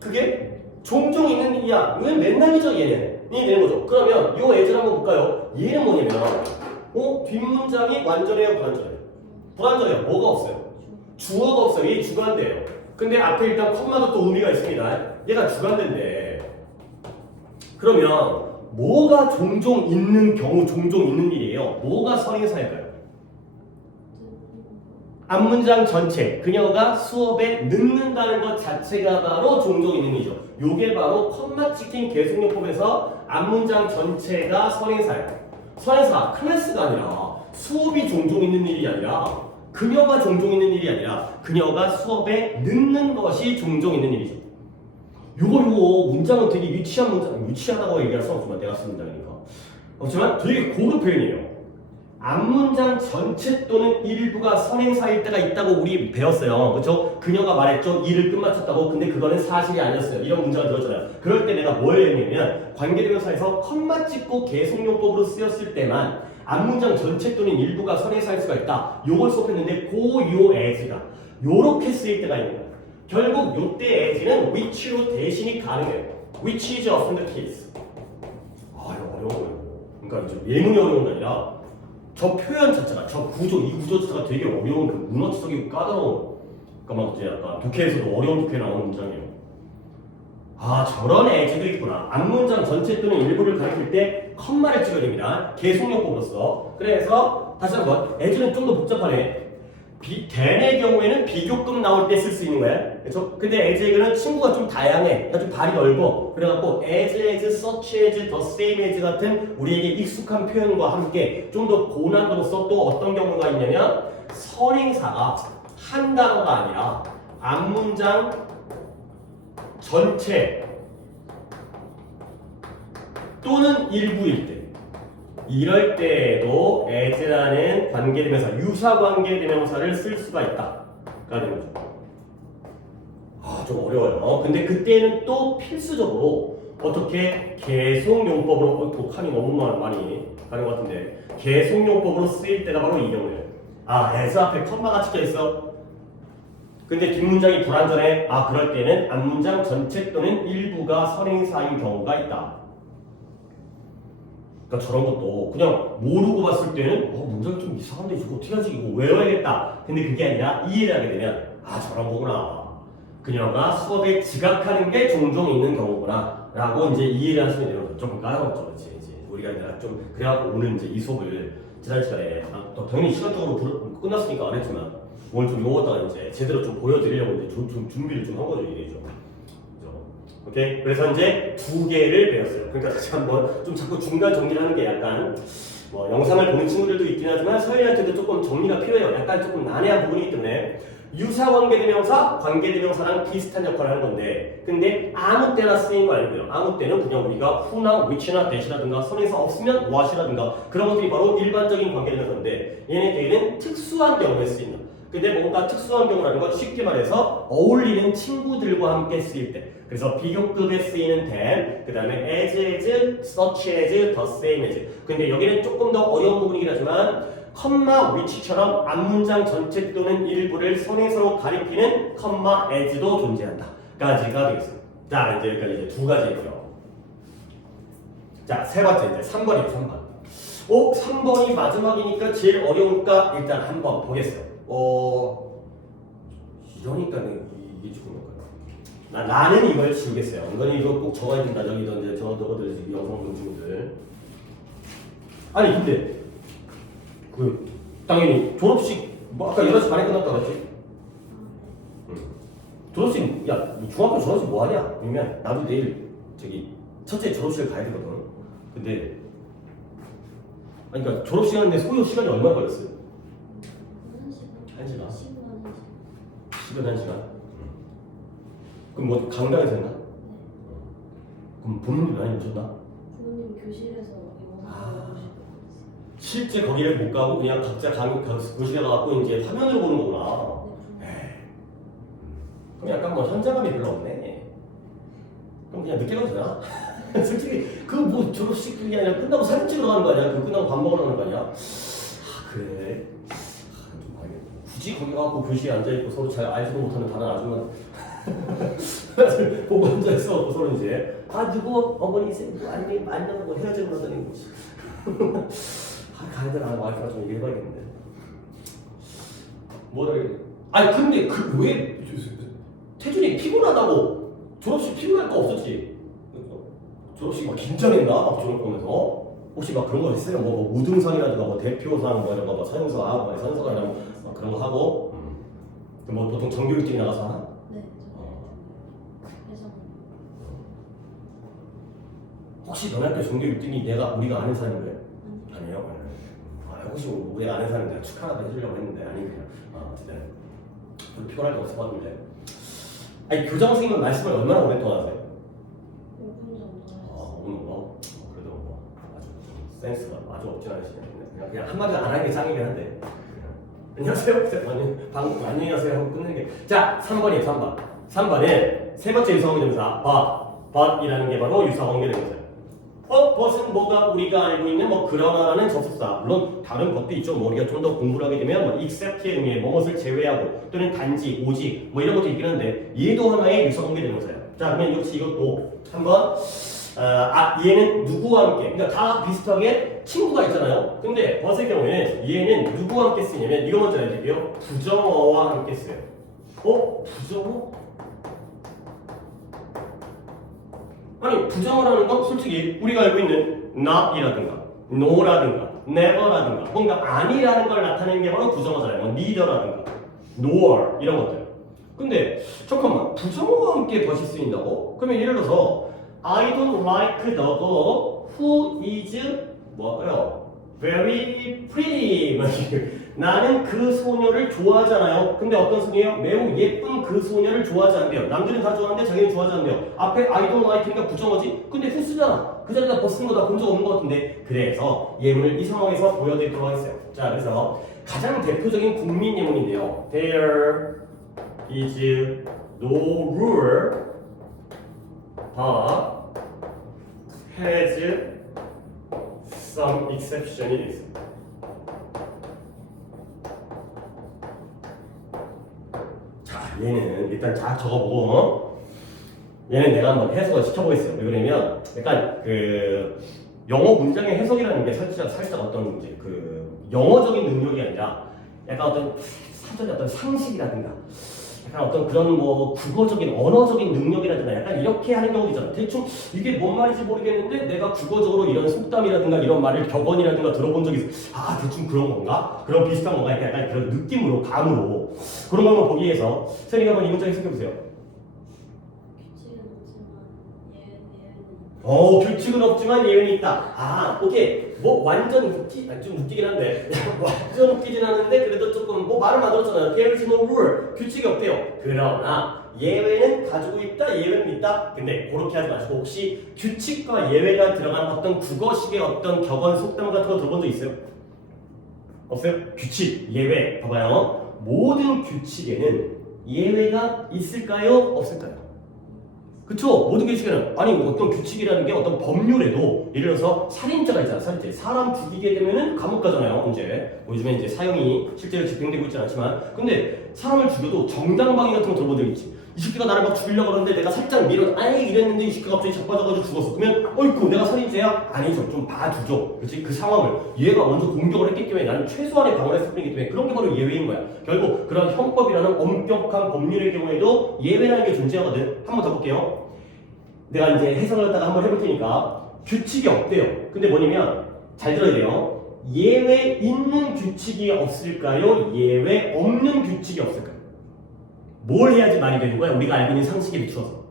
그게 종종 있는 일이야. 왜 맨날 늦어 얘는? 이 되는 거죠. 그러면 요 as를 한번 볼까요? 얘는 뭐냐면 뒷문장이 완전해요, 불완전해요? 불완전해요. 뭐가 없어요? 주어가 없어요. 얘 주관대예요. 근데 앞에 일단 컴마도 또 의미가 있습니다. 얘가 주관대인데 그러면 뭐가 종종 있는 경우 종종 있는 일이에요? 뭐가 선행사일까요? 앞문장 전체 그녀가 수업에 늦는다는 것 자체가 바로 종종 있는 일이죠. 요게 바로 컴마 찍힌 계속용법에서 앞문장 전체가 선행사예요. 선행사 클래스가 아니라 수업이 종종 있는 일이 아니라 그녀가 종종 있는 일이 아니라 그녀가 수업에 늦는 것이 종종 있는 일이죠. 요거 문장은 되게 유치한 문장, 유치하다고 얘기할 수 없지만 내가 쓴 문장이니까. 하지만 되게 고급 표현이에요. 앞문장 전체 또는 일부가 선행사일 때가 있다고 우리 배웠어요. 그렇죠? 그녀가 말했죠. 일을 끝마쳤다고. 근데 그거는 사실이 아니었어요. 이런 문장을 들었잖아요. 그럴 때 내가 뭘 했냐면 관계대명사에서 컴마 찍고 계속용법으로 쓰였을 때만 앞문장 전체 또는 일부가 선행사일 수가 있다. 요걸 수업했는데 요 as가 요렇게 쓰일 때가 있는 거예요. 결국 요때 as는 which로 대신이 가능해요. which is often the case. 아 이거 어려워요. 그러니까 이제 예문이 어려운 게 아니라 저 표현 자체가, 저 구조, 이 구조 자체가 되게 어려운 그 문어치적이고 까다로운, 그러니까 막 이제 약간 독해에서도 어려운 독해 나오는 문장이에요. 아, 저런 애들이 있구나. 앞문장 전체 또는 일부를 가리킬 때 컴마를 찍어야 됩니다. 계속용법으로서. 그래서 다시 한번, 애들은 좀 더 복잡하네. then의 경우에는 비교급 나올 때 쓸 수 있는 거야. 그렇죠? 근데 as는 친구가 좀 다양해. 좀 발이 넓어. 그래갖고 as, such as, the same as 같은 우리에게 익숙한 표현과 함께 좀 더 고난도로서 또 어떤 경우가 있냐면 선행사가 한 단어가 아니라 앞문장 전체 또는 일부일 때 이럴 때에도 as라는 관계대명사, 유사관계대명사를 쓸 수가 있다. 가 되는 거죠. 아, 좀 어려워요. 근데 그때는 또 필수적으로 어떻게 계속용법으로, 독함이 너무 많이 가는 것 같은데 계속용법으로 쓰일 때가 바로 이 경우예요. 아, as 앞에 컴마가 찍혀 있어. 근데 뒷문장이 불완전해. 아, 그럴 때는 앞문장 전체 또는 일부가 선행사인 경우가 있다. 그러니까 저런 것도 그냥 모르고 봤을 때는 문장이 좀 이상한데 이거 어떻게 하지? 이거 외워야겠다. 근데 그게 아니라 이해를 하게 되면 아, 저런 거구나. 그녀가 수업에 지각하는 게 종종 있는 경우구나 라고 이제 이해를 하시면 돼요. 조금 까다롭죠. 그렇지? 이제 우리가 이제 좀 그래갖고 오늘 이제 이 수업을 지난 시간에 또 당연히 시간적으로 끝났으니까 안 했지만 오늘 좀 요거다가 이제 제대로 좀 보여드리려고 이제 좀 준비를 좀 한 거죠. 이래죠. 오케이? 그래서 이제 두 개를 배웠어요. 그러니까 다시 한번 좀 자꾸 중간 정리를 하는 게 약간 뭐 영상을 보는 친구들도 있긴 하지만 서현이한테도 조금 정리가 필요해요. 약간 조금 난해한 부분이기 때문에 유사 관계대명사, 관계대명사랑 비슷한 역할을 하는 건데 근데 아무 때나 쓰인 거 아니고요. 아무 때는 그냥 우리가 who나 which나 that이라든가 선행사 없으면 what이라든가 그런 것들이 바로 일반적인 관계대명사인데 얘네들은 특수한 경우에 쓰인다. 근데 뭔가 특수한 경우라는 건 쉽게 말해서 어울리는 친구들과 함께 쓰일 때 그래서 비교급에 쓰이는 than, 그 다음에 as, such as, the same as 근데 여기는 조금 더 어려운 부분이긴 하지만 컴마 which처럼 앞문장 전체 또는 일부를 선행사로 가리키는 컴마 as도 존재한다 까지가 되겠습니다. 자 이제 여기까지 이제 두 가지고요. 자 세 번째 이제 3번이에요. 3번 3번이 마지막이니까 제일 어려울까 일단 한번 보겠어요. 이러니까 이게 죽은 건가요? 나는 이걸 지우겠어요. 이거는 이거 꼭 적어야 된다. 여기도 이제 저거들 영상 본 친구들. 아니 근데 그 당연히 졸업식 뭐 아까 8시 반에 끝났다 그랬지? 졸업식 야 중학교 졸업식 뭐 하냐? 그러면 나도 내일 저기 첫째 졸업식을 가야 되거든. 근데 아니 그러니까 졸업식 하는데 소요 시간이 얼마 걸렸어요? 1시간? 1시간? 그럼 뭐 강당에서 했나? 그럼 부모님이 많이 오셨나? 부모님 교실에서 영상을 실제 거기를 못 가고 그냥 각자 교실에 가갖고 이제 화면을 보는 거구나. 그럼 약간 뭐 현장감이 별로 없네. 그럼 그냥 늦게 가도 되나? 솔직히 그 뭐 졸업식이 아니라 끝나고 사진 찍으러 가는 거 아니야? 그 끝나고 밥 먹으러 가는 거 아니야? 아 그래? 굳이 거기 가고 교실에 앉아있고 서로 잘 알지도 못하는 다른 아줌마 보고 앉아있어 서로 이제 누구 어머니세요? 아니 만나고 헤어지고 나더니 가야 되나 와이프가 좀 얘기해봐야겠는데 뭐라 그래? 아니 근데 그 왜 태준이 피곤하다고 졸업식 피곤할 거 없었지? 졸업식 막 긴장했나? 막 졸업하면서 혹시 막 그런 거 있어요? 뭐 우등상이라든가 뭐 대표상 뭐 이런 거뭐 사연서 뭐 산서가 이런 막 그런 거 하고 뭐 보통 정규 1등이 나가서 하나? 네. 그래서 혹시 너네 학교 정규 1등이 우리가 아는 사람인 거예요? 아니요. 혹시 우리가 아는 사람인데 축하라도 해주려고 했는데 아니 그냥 어쨌든 별로 피곤할 거 없을 것 같은데. 아니 교장 선생님은 말씀을 얼마나 오랫동안 하세요? 5분 정도 하셨어요. 5분 그래도 뭐 아주 센스가 아주 없진 않으시네. 그냥 한마디 안 하는 게 짱이긴 한데. 안녕하세요. 안녕히 가세요 하고 끝내는 게. 자 3번이에요. 3번. 3번은 세 번째 유사관계대명사 but이라는 게 바로 유사관계대명사예요. but은 뭐가 우리가 알고 있는 뭐 그러나라는 접속사. 물론 다른 것도 있죠. 뭐 우리가 좀 더 공부를 하게 되면 뭐 except의 의미에 뭐뭇을 제외하고 또는 단지, 오직 뭐 이런 것도 있긴 한데 얘도 하나의 유사관계대명사예요. 자 그러면 역시 이것도 한번 얘는 누구와 함께, 그러니까 다 비슷하게 친구가 있잖아요. 근데 but의 경우에는 얘는 누구와 함께 쓰냐면 이거 먼저 알려드릴게요. 부정어와 함께 써요. 부정어? 아니 부정어라는 건 솔직히 우리가 알고 있는 not이라든가 no라든가 never라든가 뭔가 아니라는 걸 나타내는 게 바로 부정어잖아요. 뭐 neither라든가 nor 이런 것들. 근데 잠깐만 부정어와 함께 but이 쓰인다고? 그러면 예를 들어서 I don't like the girl who is 뭐할까요? Very pretty. 나는 그 소녀를 좋아하잖아요. 근데 어떤 소녀예요? 매우 예쁜 그 소녀를 좋아하지 않대요. 남들은 다 좋아하는데 자기는 좋아하지 않대요. 앞에 I don't like니까 부정어지? 근데 who 쓰잖아. 그 자리에다 버 쓰는 거 다 본 적 없는 것 같은데. 그래서 예문을 이 상황에서 보여드리도록 하겠어요. 자, 그래서 가장 대표적인 국민 예문인데요. There is no rule but has some exception이 돼 있습니다. 자, 얘는 일단 잘 적어보고 얘는 내가 한번 해석을 시켜보겠어요. 왜 그러냐면 약간 그 영어 문장의 해석이라는 게 살짝 어떤 이제 그 영어적인 능력이 아니라 약간 어떤 사전의 어떤 상식이라든가 약간 어떤 그런 뭐 국어적인 언어적인 능력이라든가 약간 이렇게 하는 경우도 있잖아. 대충 이게 뭔 말인지 모르겠는데 내가 국어적으로 이런 속담이라든가 이런 말을 격언이라든가 들어본 적이 있어. 대충 그런 건가? 그런 비슷한 건가? 이렇게 약간 그런 느낌으로 감으로 그런 걸 보기 위해서 선생님이 한번 이 문장 해석해보세요. 규칙은 없지만 예외는 있다. 오케이. 뭐 완전 좀 웃기긴 한데 완전 웃기진 않은데 그래도 조금 뭐 말을 만들었잖아요. There is no rule. 규칙이 없대요. 그러나 예외는 가지고 있다. 예외는 있다. 근데 그렇게 하지 마시고 혹시 규칙과 예외가 들어간 어떤 국어식의 어떤 격언 속담 같은 거 들어본 적 있어요? 없어요? 규칙, 예외. 봐봐요. 모든 규칙에는 예외가 있을까요? 없을까요? 그쵸? 모든 규칙에는 아니 어떤 규칙이라는 게 어떤 법률에도 예를 들어서 살인자가 있잖아. 살인자. 사람 죽이게 되면은 감옥 가잖아요. 이제 요즘에 이제 사형이 실제로 집행되고 있지는 않지만 근데 사람을 죽여도 정당방위 같은 거 들어본 적 있지. 이 새끼가 나를 막 죽이려고 그러는데 내가 살짝 이랬는데 이 새끼가 갑자기 자빠져가지고 죽었어. 그러면 어이쿠 내가 살인자야? 아니죠. 좀 봐두죠. 그렇지? 그 상황을 얘가 먼저 공격을 했기 때문에 나는 최소한의 방어를 했을 뿐이기 때문에 그런 게 바로 예외인 거야. 결국 그런 형법이라는 엄격한 법률의 경우에도 예외라는 게 존재하거든. 한번 더 볼게요. 내가 이제 해석을 갖다가 한번 해볼 테니까 규칙이 없대요. 근데 뭐냐면 잘 들어야 돼요. 예외 있는 규칙이 없을까요? 예외 없는 규칙이 없을까요? 뭘 해야지 말이 되는 거야? 우리가 알고 있는 상식에 비추어서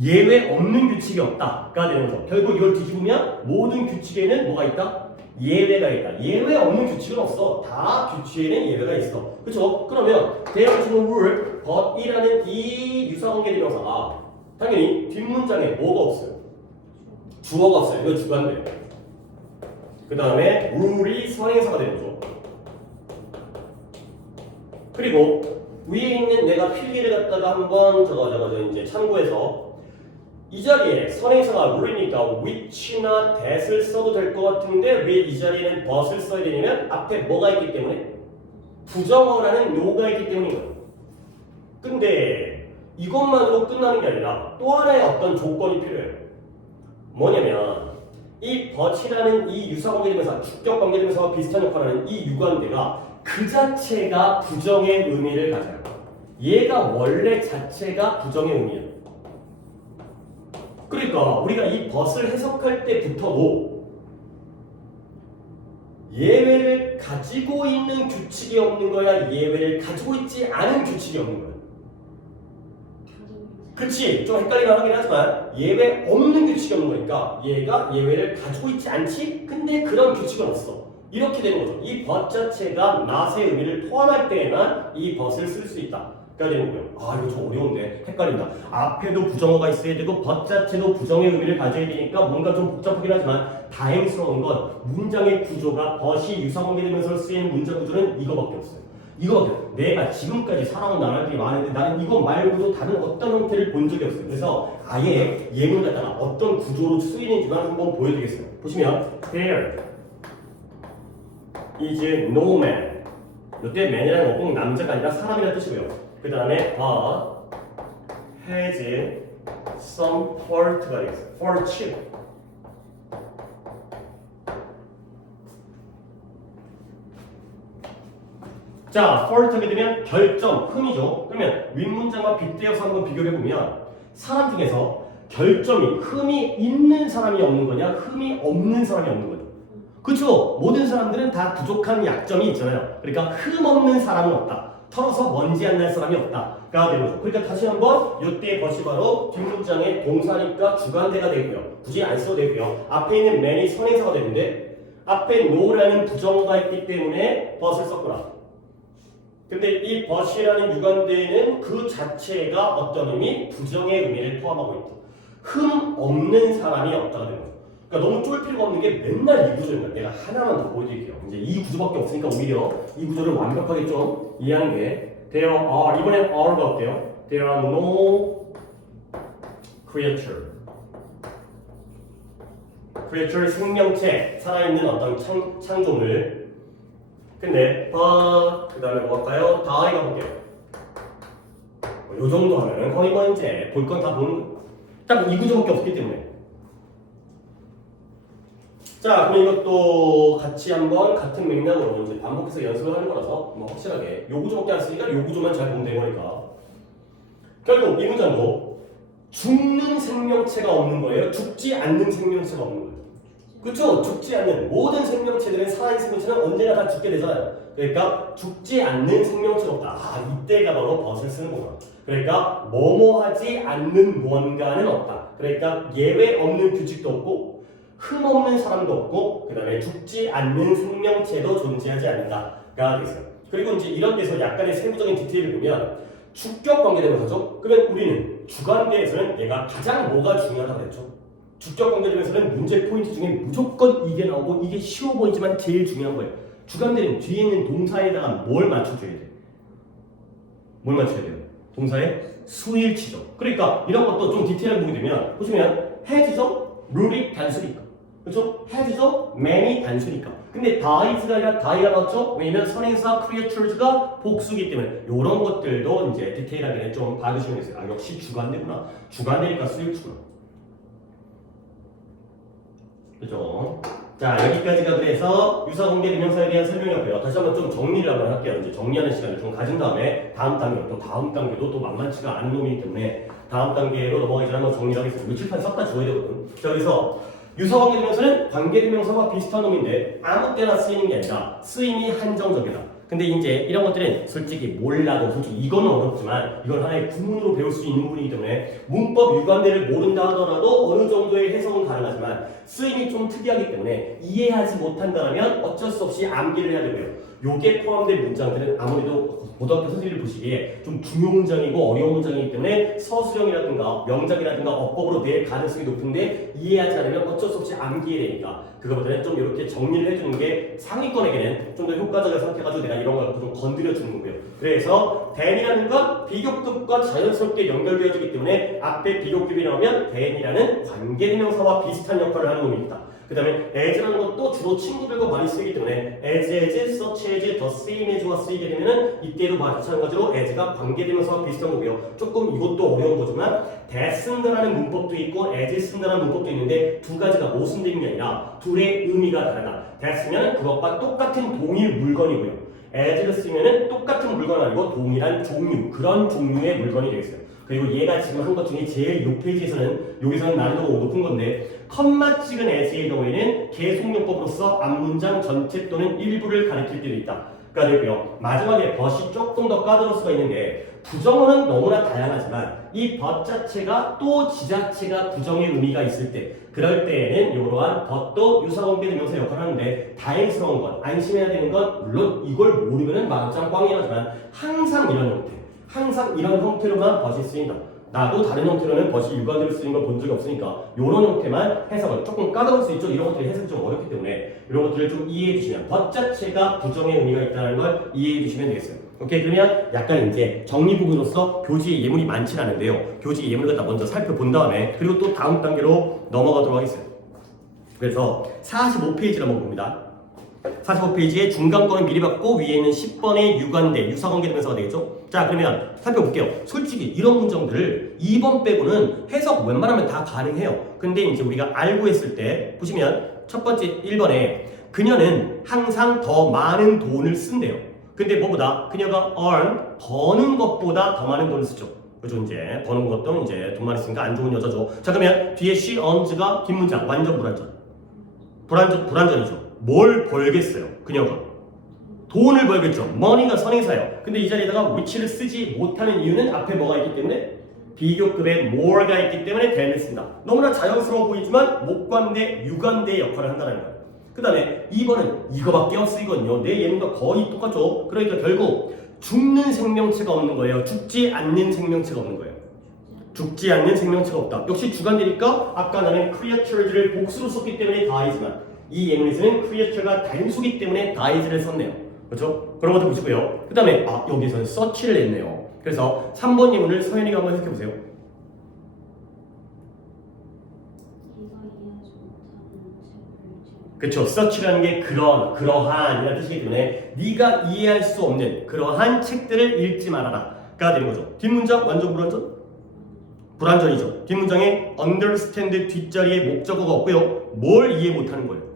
예외 없는 규칙이 없다가 되는 거죠. 결국 이걸 뒤집으면 모든 규칙에는 뭐가 있다? 예외가 있다. 예외 없는 규칙은 없어. 다 규칙에는 예외가 있어. 그렇죠? 그러면 there is no rule but이라는 이 유사관계대명사가 당연히 뒷문장에 뭐가 없어요? 주어가 없어요. 이거 주관돼요. 그 다음에 rule이 선행사가 되는 거죠. 그리고 위에 있는 내가 필기를 갖다가 한번 저거 이제 참고해서 이 자리에 선행사가 rule이니까 which나 that을 써도 될 것 같은데 왜 이 자리에는 but을 써야 되냐면 앞에 뭐가 있기 때문에 부정어라는 no가 있기 때문인 거예요. 근데 이것만으로 끝나는 게 아니라 또 하나의 어떤 조건이 필요해요. 뭐냐면 이 but이라는 이 유사관계대명사, 주격관계대명사와 비슷한 역할을 하는 이 유관대가 그 자체가 부정의 의미를 가져요. 얘가 원래 자체가 부정의 의미예요. 그러니까 우리가 이 벗을 해석할 때부터도 예외를 가지고 있는 규칙이 없는 거야, 예외를 가지고 있지 않은 규칙이 없는 거야. 그치? 좀 헷갈리긴 하긴 하지만 예외 없는 규칙이 없는 거니까 얘가 예외를 가지고 있지 않지? 근데 그런 규칙은 없어. 이렇게 되는 거죠. 이 벗 자체가 not의 의미를 포함할 때에만 이 벗을 쓸 수 있다. 가 되는 거예요. 아, 이거 좀 어려운데 헷갈린다. 앞에도 부정어가 있어야 되고 벗 자체도 부정의 의미를 가져야 되니까 뭔가 좀 복잡하긴 하지만 다행스러운 건 문장의 구조가 벗이 유사관계되면서 쓰이는 문장 구조는 이거밖에 없어요. 이거밖에 없어요. 내가 지금까지 살아온 나라들이 많은데 나는 이거 말고도 다른 어떤 형태를 본 적이 없어요. 그래서 아예 예문 갖다가 어떤 구조로 쓰이는지만 한번 보여드리겠어요. 보시면 There is no man. 이때 man이라는 건 꼭 남자가 아니라 사람이라는 뜻이고요. 그 다음에 has some fault가 되겠어요. fault. 자, fault하게 되면 결점, 흠이죠. 그러면 윗문장과 빗대어서 한번 비교를 해보면 사람 중에서 결점이, 흠이 있는 사람이 없는 거냐, 흠이 없는 사람이 없는 거냐. 그렇죠? 모든 사람들은 다 부족한 약점이 있잖아요. 그러니까 흠 없는 사람은 없다. 털어서 먼지 안 날 사람이 없다가 되는 거죠. 그러니까 다시 한번 이때 벗이 바로 뒷문장의 동사니까 주관대가 되고요. 굳이 안 써도 되고요. 앞에 있는 man이 선행사가 되는데 앞에 no라는 부정어가 있기 때문에 벗을 썼구나. 근데 이 벗이라는 유관대에는 그 자체가 어떤 의미? 부정의 의미를 포함하고 있다. 흠 없는 사람이 없다가 되는 거죠. 그러니까 너무 쫄 필요가 없는 게 맨날 이 구조입니다. 내가 하나만 더 보여드릴게요. 이제 이 구조밖에 없으니까 오히려 이 구조를 완벽하게 좀 이해하는 게 There are, 이번엔 are가 어때요? There are no creature. creature 생명체, 살아있는 어떤 창조물. 근데 그 다음에 뭐 할까요? die가 볼게요. 요 정도 하면은 거의 뭐 이제 볼 건 다 보는 딱 이 구조밖에 없기 때문에. 자, 그럼 이것도 같이 한번 같은 맥락으로 이제 반복해서 연습을 하는 거라서 뭐 확실하게 요 구조밖에 안 쓰니까 요 구조만 잘 보면 되는 거니까. 결국 이 문장도 죽는 생명체가 없는 거예요. 죽지 않는 생명체가 없는 거예요. 그렇죠? 죽지 않는 모든 생명체들은 살아있는 생명체는 언제나 다 죽게 되잖아요. 그러니까 죽지 않는 생명체가 없다. 아, 이때가 바로 벗을 쓰는 거구나. 그러니까 뭐뭐하지 않는 무언가는 없다. 그러니까 예외 없는 규칙도 없고 흠 없는 사람도 없고 그 다음에 죽지 않는 생명체도 존재하지 않는다가 되겠어요. 그리고 이제 이런 데서 약간의 세부적인 디테일을 보면 주격 관계대명사죠. 그러면 우리는 주관대에서는 얘가 가장 뭐가 중요하다고 했죠. 주격 관계대명사는 문제 포인트 중에 무조건 이게 나오고 이게 쉬워 보이지만 제일 중요한 거예요. 주관대는 뒤에 있는 동사에다가 뭘 맞춰줘야 돼? 뭘 맞춰야 돼요? 동사의 수일치죠. 그러니까 이런 것도 좀 디테일하게 보게 되면 보시면 has죠? 룰이 단수니까. 그렇죠? has죠? man이 단수니까. 근데 dies가 아니라 die가 나왔죠? 왜냐면 선행사 creatures가 복수기 때문에 이런 것들도 이제 디테일하게 좀 봐주시면 되겠어요. 아, 역시 주관대구나. 주관대니까 수일치구나. 그죠? 자, 여기까지가 그래서 유사공개 대명사에 대한 설명이었고요. 다시 한번 좀 정리를 한번 할게요. 이제 정리하는 시간을 좀 가진 다음에 다음 단계, 또 다음 단계도 또 만만치가 않은 놈이기 때문에 다음 단계로 넘어가기 전에 한번 정리를 하겠습니다. 며칠판 섞다 줘야 되거든. 자, 그래서 유사관계 대명사는 관계 대명사와 비슷한 놈인데 아무 때나 쓰이는 게 아니라 쓰임이 한정적이다. 근데 이제 이런 것들은 솔직히 몰라도 솔직히 이거는 어렵지만 이건 하나의 구문으로 배울 수 있는 부분이기 때문에 문법 유관대를 모른다 하더라도 어느 정도의 해석은 가능하지만 쓰임이 좀 특이하기 때문에 이해하지 못한다면 어쩔 수 없이 암기를 해야 되고요. 요게 포함된 문장들은 아무래도 고등학교 선생님을 보시기에 좀 중요 문장이고 어려운 문장이기 때문에 서술형이라든가 명작이라든가 어법으로 낼 가능성이 높은데 이해하지 않으면 어쩔 수 없이 암기해야 되니까 그거보다는 좀 이렇게 정리를 해주는 게 상위권에게는 좀 더 효과적이라 생각해가지고 내가 이런 걸 좀 건드려주는 거고요. 그래서 then이라는 건 비교급과 자연스럽게 연결되어지기 때문에 앞에 비교급이 나오면 then이라는 관계대명사와 비슷한 역할을 하는 놈입니다. 그 다음에 as라는 것도 주로 친구들과 많이 쓰이기 때문에 as, such as, the same as와 쓰이게 되면은 이때도 마찬가지로 as가 관계대명사와 비슷한 거고요. 조금 이것도 어려운 거지만 that 쓴다라는 문법도 있고 as 쓴다라는 문법도 있는데 두 가지가 모순되는 게 아니라 둘의 의미가 다르다. that 쓰면 그것과 똑같은 동일 물건이고요. as를 쓰면은 똑같은 물건 아니고 동일한 종류, 그런 종류의 물건이 되겠어요. 그리고 얘가 지금 한 것 중에 제일 요 페이지에서는 여기서는 난이도가 높은 건데 컴마 찍은 as의 경우에는 계속용법으로서 앞문장 전체 또는 일부를 가리킬 때도 있다. 가 되고요. 마지막에 but이 조금 더 까다로울 수가 있는데 부정어는 너무나 다양하지만 이 but 자체가 또 지자체가 부정의 의미가 있을 때 그럴 때에는 이러한 but도 유사관계 대명사 역할을 하는데 다행스러운 건 안심해야 되는 건 물론 이걸 모르면은 만장 꽝이라지만 항상 이런 형태 항상 이런 형태로만 but이 쓰인다. 나도 다른 형태로는 but이 일관되게 쓰인 걸 본 적이 없으니까 이런 형태만 해석을 조금 까다로울 수 있죠. 이런 것들이 해석이 좀 어렵기 때문에 이런 것들을 좀 이해해 주시면 but 자체가 부정의 의미가 있다는 걸 이해해 주시면 되겠어요. 오케이, 그러면 약간 이제 정리 부분으로서 교지의 예문이 많진 않은데요. 교지의 예문을 갖다 먼저 살펴본 다음에 그리고 또 다음 단계로 넘어가도록 하겠어요. 그래서 45페이지를 한번 봅니다. 45페이지에 중간 거는 미리 받고 위에 있는 10번의 유관대, 유사관계 대명사가 되겠죠? 자, 그러면 살펴볼게요. 솔직히 이런 문장들을 2번 빼고는 해석 웬만하면 다 가능해요. 근데 이제 우리가 알고 했을 때 보시면 첫 번째 1번에 그녀는 항상 더 많은 돈을 쓴대요. 근데 뭐보다 그녀가 earn, 버는 것보다 더 많은 돈을 쓰죠. 그죠? 이제 버는 것도 이제 돈 많이 쓰니까 안 좋은 여자죠. 자, 그러면 뒤에 she earns가 뒷문장 완전 불완전이죠. 뭘 벌겠어요? 그녀가 돈을 벌겠죠. money가 선행사예요. 근데 이 자리에다가 which를 쓰지 못하는 이유는 앞에 뭐가 있기 때문에 비교급에 more가 있기 때문에 then을 쓴다. 너무나 자연스러워 보이지만 목관대, 유관대의 역할을 한다는 거예요. 그 다음에 2번은 이거밖에 없으거든요. 내 예문과 거의 똑같죠. 그러니까 결국 죽는 생명체가 없는 거예요. 죽지 않는 생명체가 없는 거예요. 죽지 않는 생명체가 없다. 역시 주관되니까 아까 나는 creatures를 복수로 썼기 때문에 다이지만 이 예문에서는 creature가 단수기 때문에 die를 썼네요. 그렇죠? 그런 것도 보시고요. 그 다음에 여기서는 such를 냈네요. 그래서 3번 예문을 서연이가 한번 해석해보세요. 그렇죠. such라는 게 그러한 이라는 뜻이기 때문에 네가 이해할 수 없는 그러한 책들을 읽지 말아라 가 되는 거죠. 뒷문장 완전 불완전이죠. 뒷문장에 understand 뒷자리에 목적어가 없고요. 뭘 이해 못하는 거예요?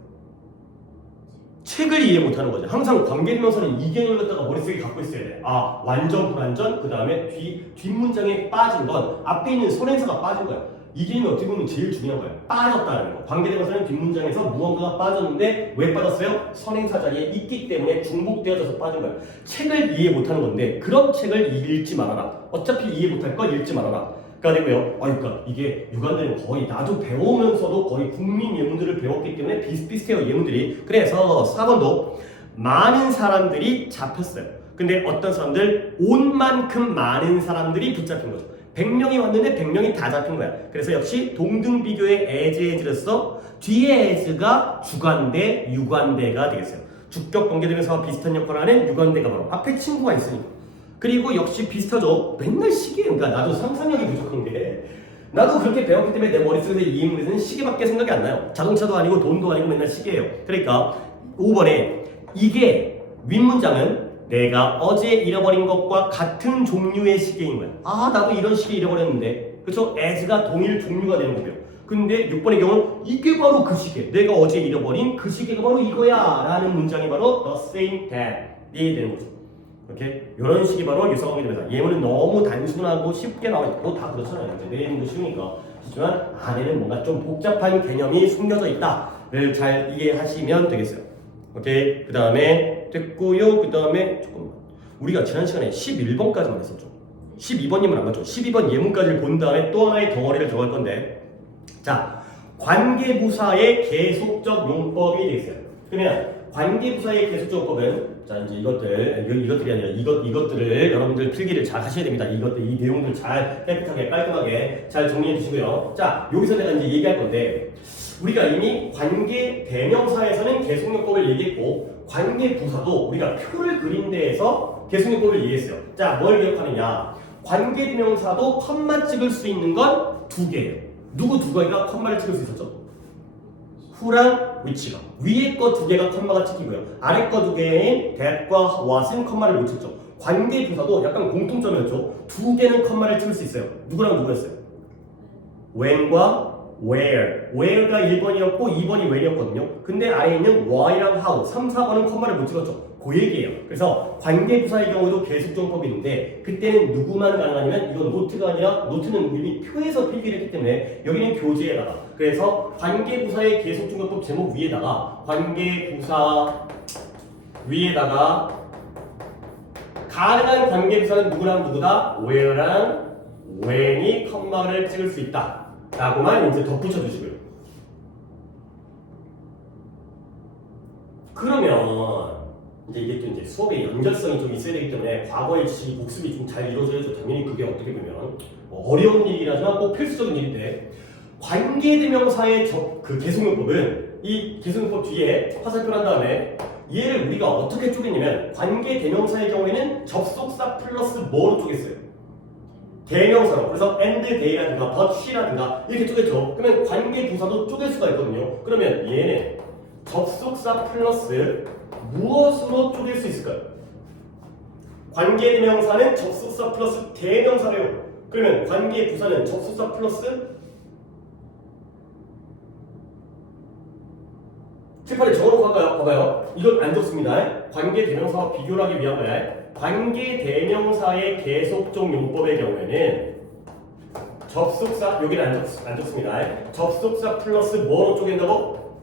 책을 이해 못하는 거죠. 항상 관계대명사는 이 개념을 갖다가 머릿속에 갖고 있어야 돼. 완전 불완전, 그 다음에 뒷문장에 빠진 건 앞에 있는 선행사가 빠진 거야. 이 개념이 어떻게 보면 제일 중요한 거야. 빠졌다는 거. 관계대명사는 뒷문장에서 무언가가 빠졌는데 왜 빠졌어요? 선행사 자리에 있기 때문에 중복되어져서 빠진 거야. 책을 이해 못하는 건데 그런 책을 읽지 말아라. 어차피 이해 못할 거 읽지 말아라. 가 되고요. 그러니까 이게 유관되는 거의 나도 배우면서도 거의 국민 예문들을 배웠기 때문에 비슷비슷해요, 예문들이. 그래서 4번도 많은 사람들이 잡혔어요. 근데 어떤 사람들 온 만큼 많은 사람들이 붙잡힌 거죠. 100명이 왔는데 100명이 다 잡힌 거야. 그래서 역시 동등 비교의 as로서 뒤에 as가 주관대, 유관대가 되겠어요. 주격 관계대명사와 비슷한 역할을 하는 유관대가 바로 앞에 친구가 있으니까. 그리고 역시 비슷하죠. 맨날 시계, 그러니까 나도 상상력이 부족한 게 나도 그렇게 배웠기 때문에 내 머릿속에서 이 인물에서는 시계밖에 생각이 안 나요. 자동차도 아니고 돈도 아니고 맨날 시계예요. 그러니까 5번에 이게 윗문장은 내가 어제 잃어버린 것과 같은 종류의 시계인 거야. 나도 이런 시계 잃어버렸는데. 그렇죠? as가 동일 종류가 되는 거고요. 근데 6번의 경우는 이게 바로 그 시계. 내가 어제 잃어버린 그 시계가 바로 이거야 라는 문장이 바로 the same that이 되는 거죠. 이렇게 이런 식이 바로 유사관계 대명사. 예문은 너무 단순하고 쉽게 나와 있고 다 그렇잖아요. 내용도 쉬우니까. 하지만 안에는 뭔가 좀 복잡한 개념이 숨겨져 있다를 잘 이해하시면 되겠어요. 오케이. 그 다음에 됐고요. 그 다음에 조금만. 우리가 지난 시간에 11번까지만 했었죠. 12번 예문 안 봤죠. 12번 예문까지를 본 다음에 또 하나의 덩어리를 들어갈 건데, 자, 관계부사의 계속적 용법이 되겠어요. 그러면 관계부사의 계속적 용법은 자 이제 이것들이 아니라 이것들을 여러분들 필기를 잘 하셔야 됩니다. 이 내용들 잘 깨끗하게 깔끔하게 잘 정리해 주시고요. 자, 여기서 내가 이제 얘기할 건데 우리가 이미 관계 대명사에서는 계속용법을 얘기했고 관계 부사도 우리가 표를 그린 데에서 계속용법을 얘기했어요. 자, 뭘 기억하느냐? 관계 대명사도 컴마 찍을 수 있는 건 두 개예요. 누구 두 개가 컴마를 찍을 수 있었죠? who랑 which가. 위에 거 두 개가 컴마가 찍히고요. 아래 거 두 개인 that과 what은 컴마를 못 찍죠. 관계 부사도 약간 공통점이었죠. 두 개는 컴마를 찍을 수 있어요. 누구랑 누구였어요? when과 where가 1번이었고 2번이 when이었거든요. 근데 아래에 있는 why랑 how 3, 4번은 컴마를 못 찍었죠. 그 얘기예요. 그래서 관계부사의 경우도 계속정법이 있는데 그때는 누구만 가능하냐면 이건 노트가 아니라 노트는 이미 표에서 필기를 했기 때문에 여기는 교재에다가 그래서 관계부사의 계속정법 제목 위에다가 관계부사 위에다가 가능한 관계부사는 누구랑 누구다? where랑 when이 컴마를 찍을 수 있다 라고만 이제 덧붙여 주시고요. 그러면 이제 이게 또 이제 수업의 연결성이 좀 있어야 되기 때문에 과거의 지식이 복습이 좀 잘 이루어져야죠. 당연히 그게 어떻게 보면 어려운 일이라지만 꼭 필수적인 일인데 관계대명사의 그 계속용법은 이 계속용법 뒤에 화살표를 한 다음에 얘를 우리가 어떻게 쪼갰냐면 관계대명사의 경우에는 접속사 플러스 뭐로 쪼갰어요? 대명사로. 그래서 and, they라든가 but, she라든가 이렇게 쪼갰죠. 그러면 관계부사도 쪼갤 수가 있거든요. 그러면 얘는 접속사 플러스 무엇으로 쪼갤 수 있을까요? 관계대명사는 접속사 플러스 대명사래요. 그러면 관계부사는 접속사 플러스 칠판에 적어놓고 할까요? 봐봐요. 이건 안 적습니다. 관계대명사와 비교를 하기 위한 거야. 관계대명사의 계속적 용법의 경우에는 접속사 여기는 안 적습니다. 접속사 플러스 뭐로 쪼갠다고?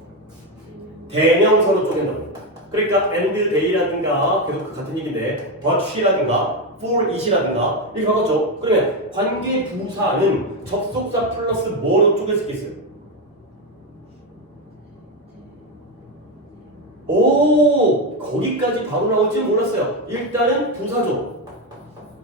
대명사로 쪼갠다고. 그러니까 and, they라든가 계속 그 같은 얘기인데 but, she라든가 for, it이라든가 이렇게 바꿨죠. 그러면 관계부사는 접속사 플러스 뭐로 쪼갤 수 있겠어요? 오, 거기까지 바로 나올지 몰랐어요. 일단은 부사죠.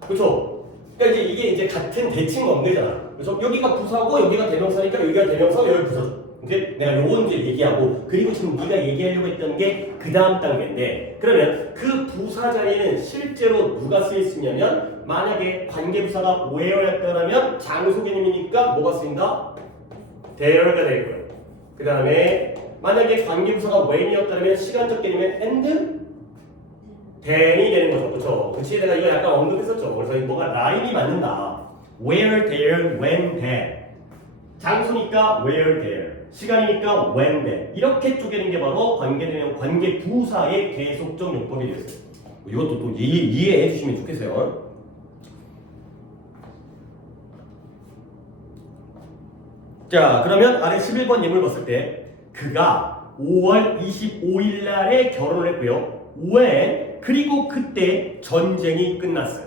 그렇죠? 그러니까 이게 이제 같은 대칭 관계잖아. 그래서 여기가 부사고 여기가 대명사니까 여기가 대명사, 여기 부사죠. 오케이? 내가 요건 이제 얘기하고 그리고 지금 네가 얘기하려고 했던 게 그 다음 단계인데 그러면 그 부사 자리에는 실제로 누가 쓰일 수 있냐면 만약에 관계부사가 where였다면 장소 개념이니까 뭐가 쓰인다? there가 되고요. 그 다음에 만약에 관계부사가 when이었다면 시간적 개념은 and, then이 되는 거죠. 그렇죠? 그치? 내가 이거 약간 언급했었죠. 그래서 뭐가 라인이 맞는다. where, there, when, then. 장소니까 where, there. 시간이니까 when, then. 이렇게 쪼개는 게 바로 관계부사의 계속적 용법이 되었어요. 이것도 또 이해해 주시면 좋겠어요. 자, 그러면 아래 11번 예물 봤을 때 그가 5월 25일 날에 결혼을 했고요. when 그리고 그때 전쟁이 끝났어요.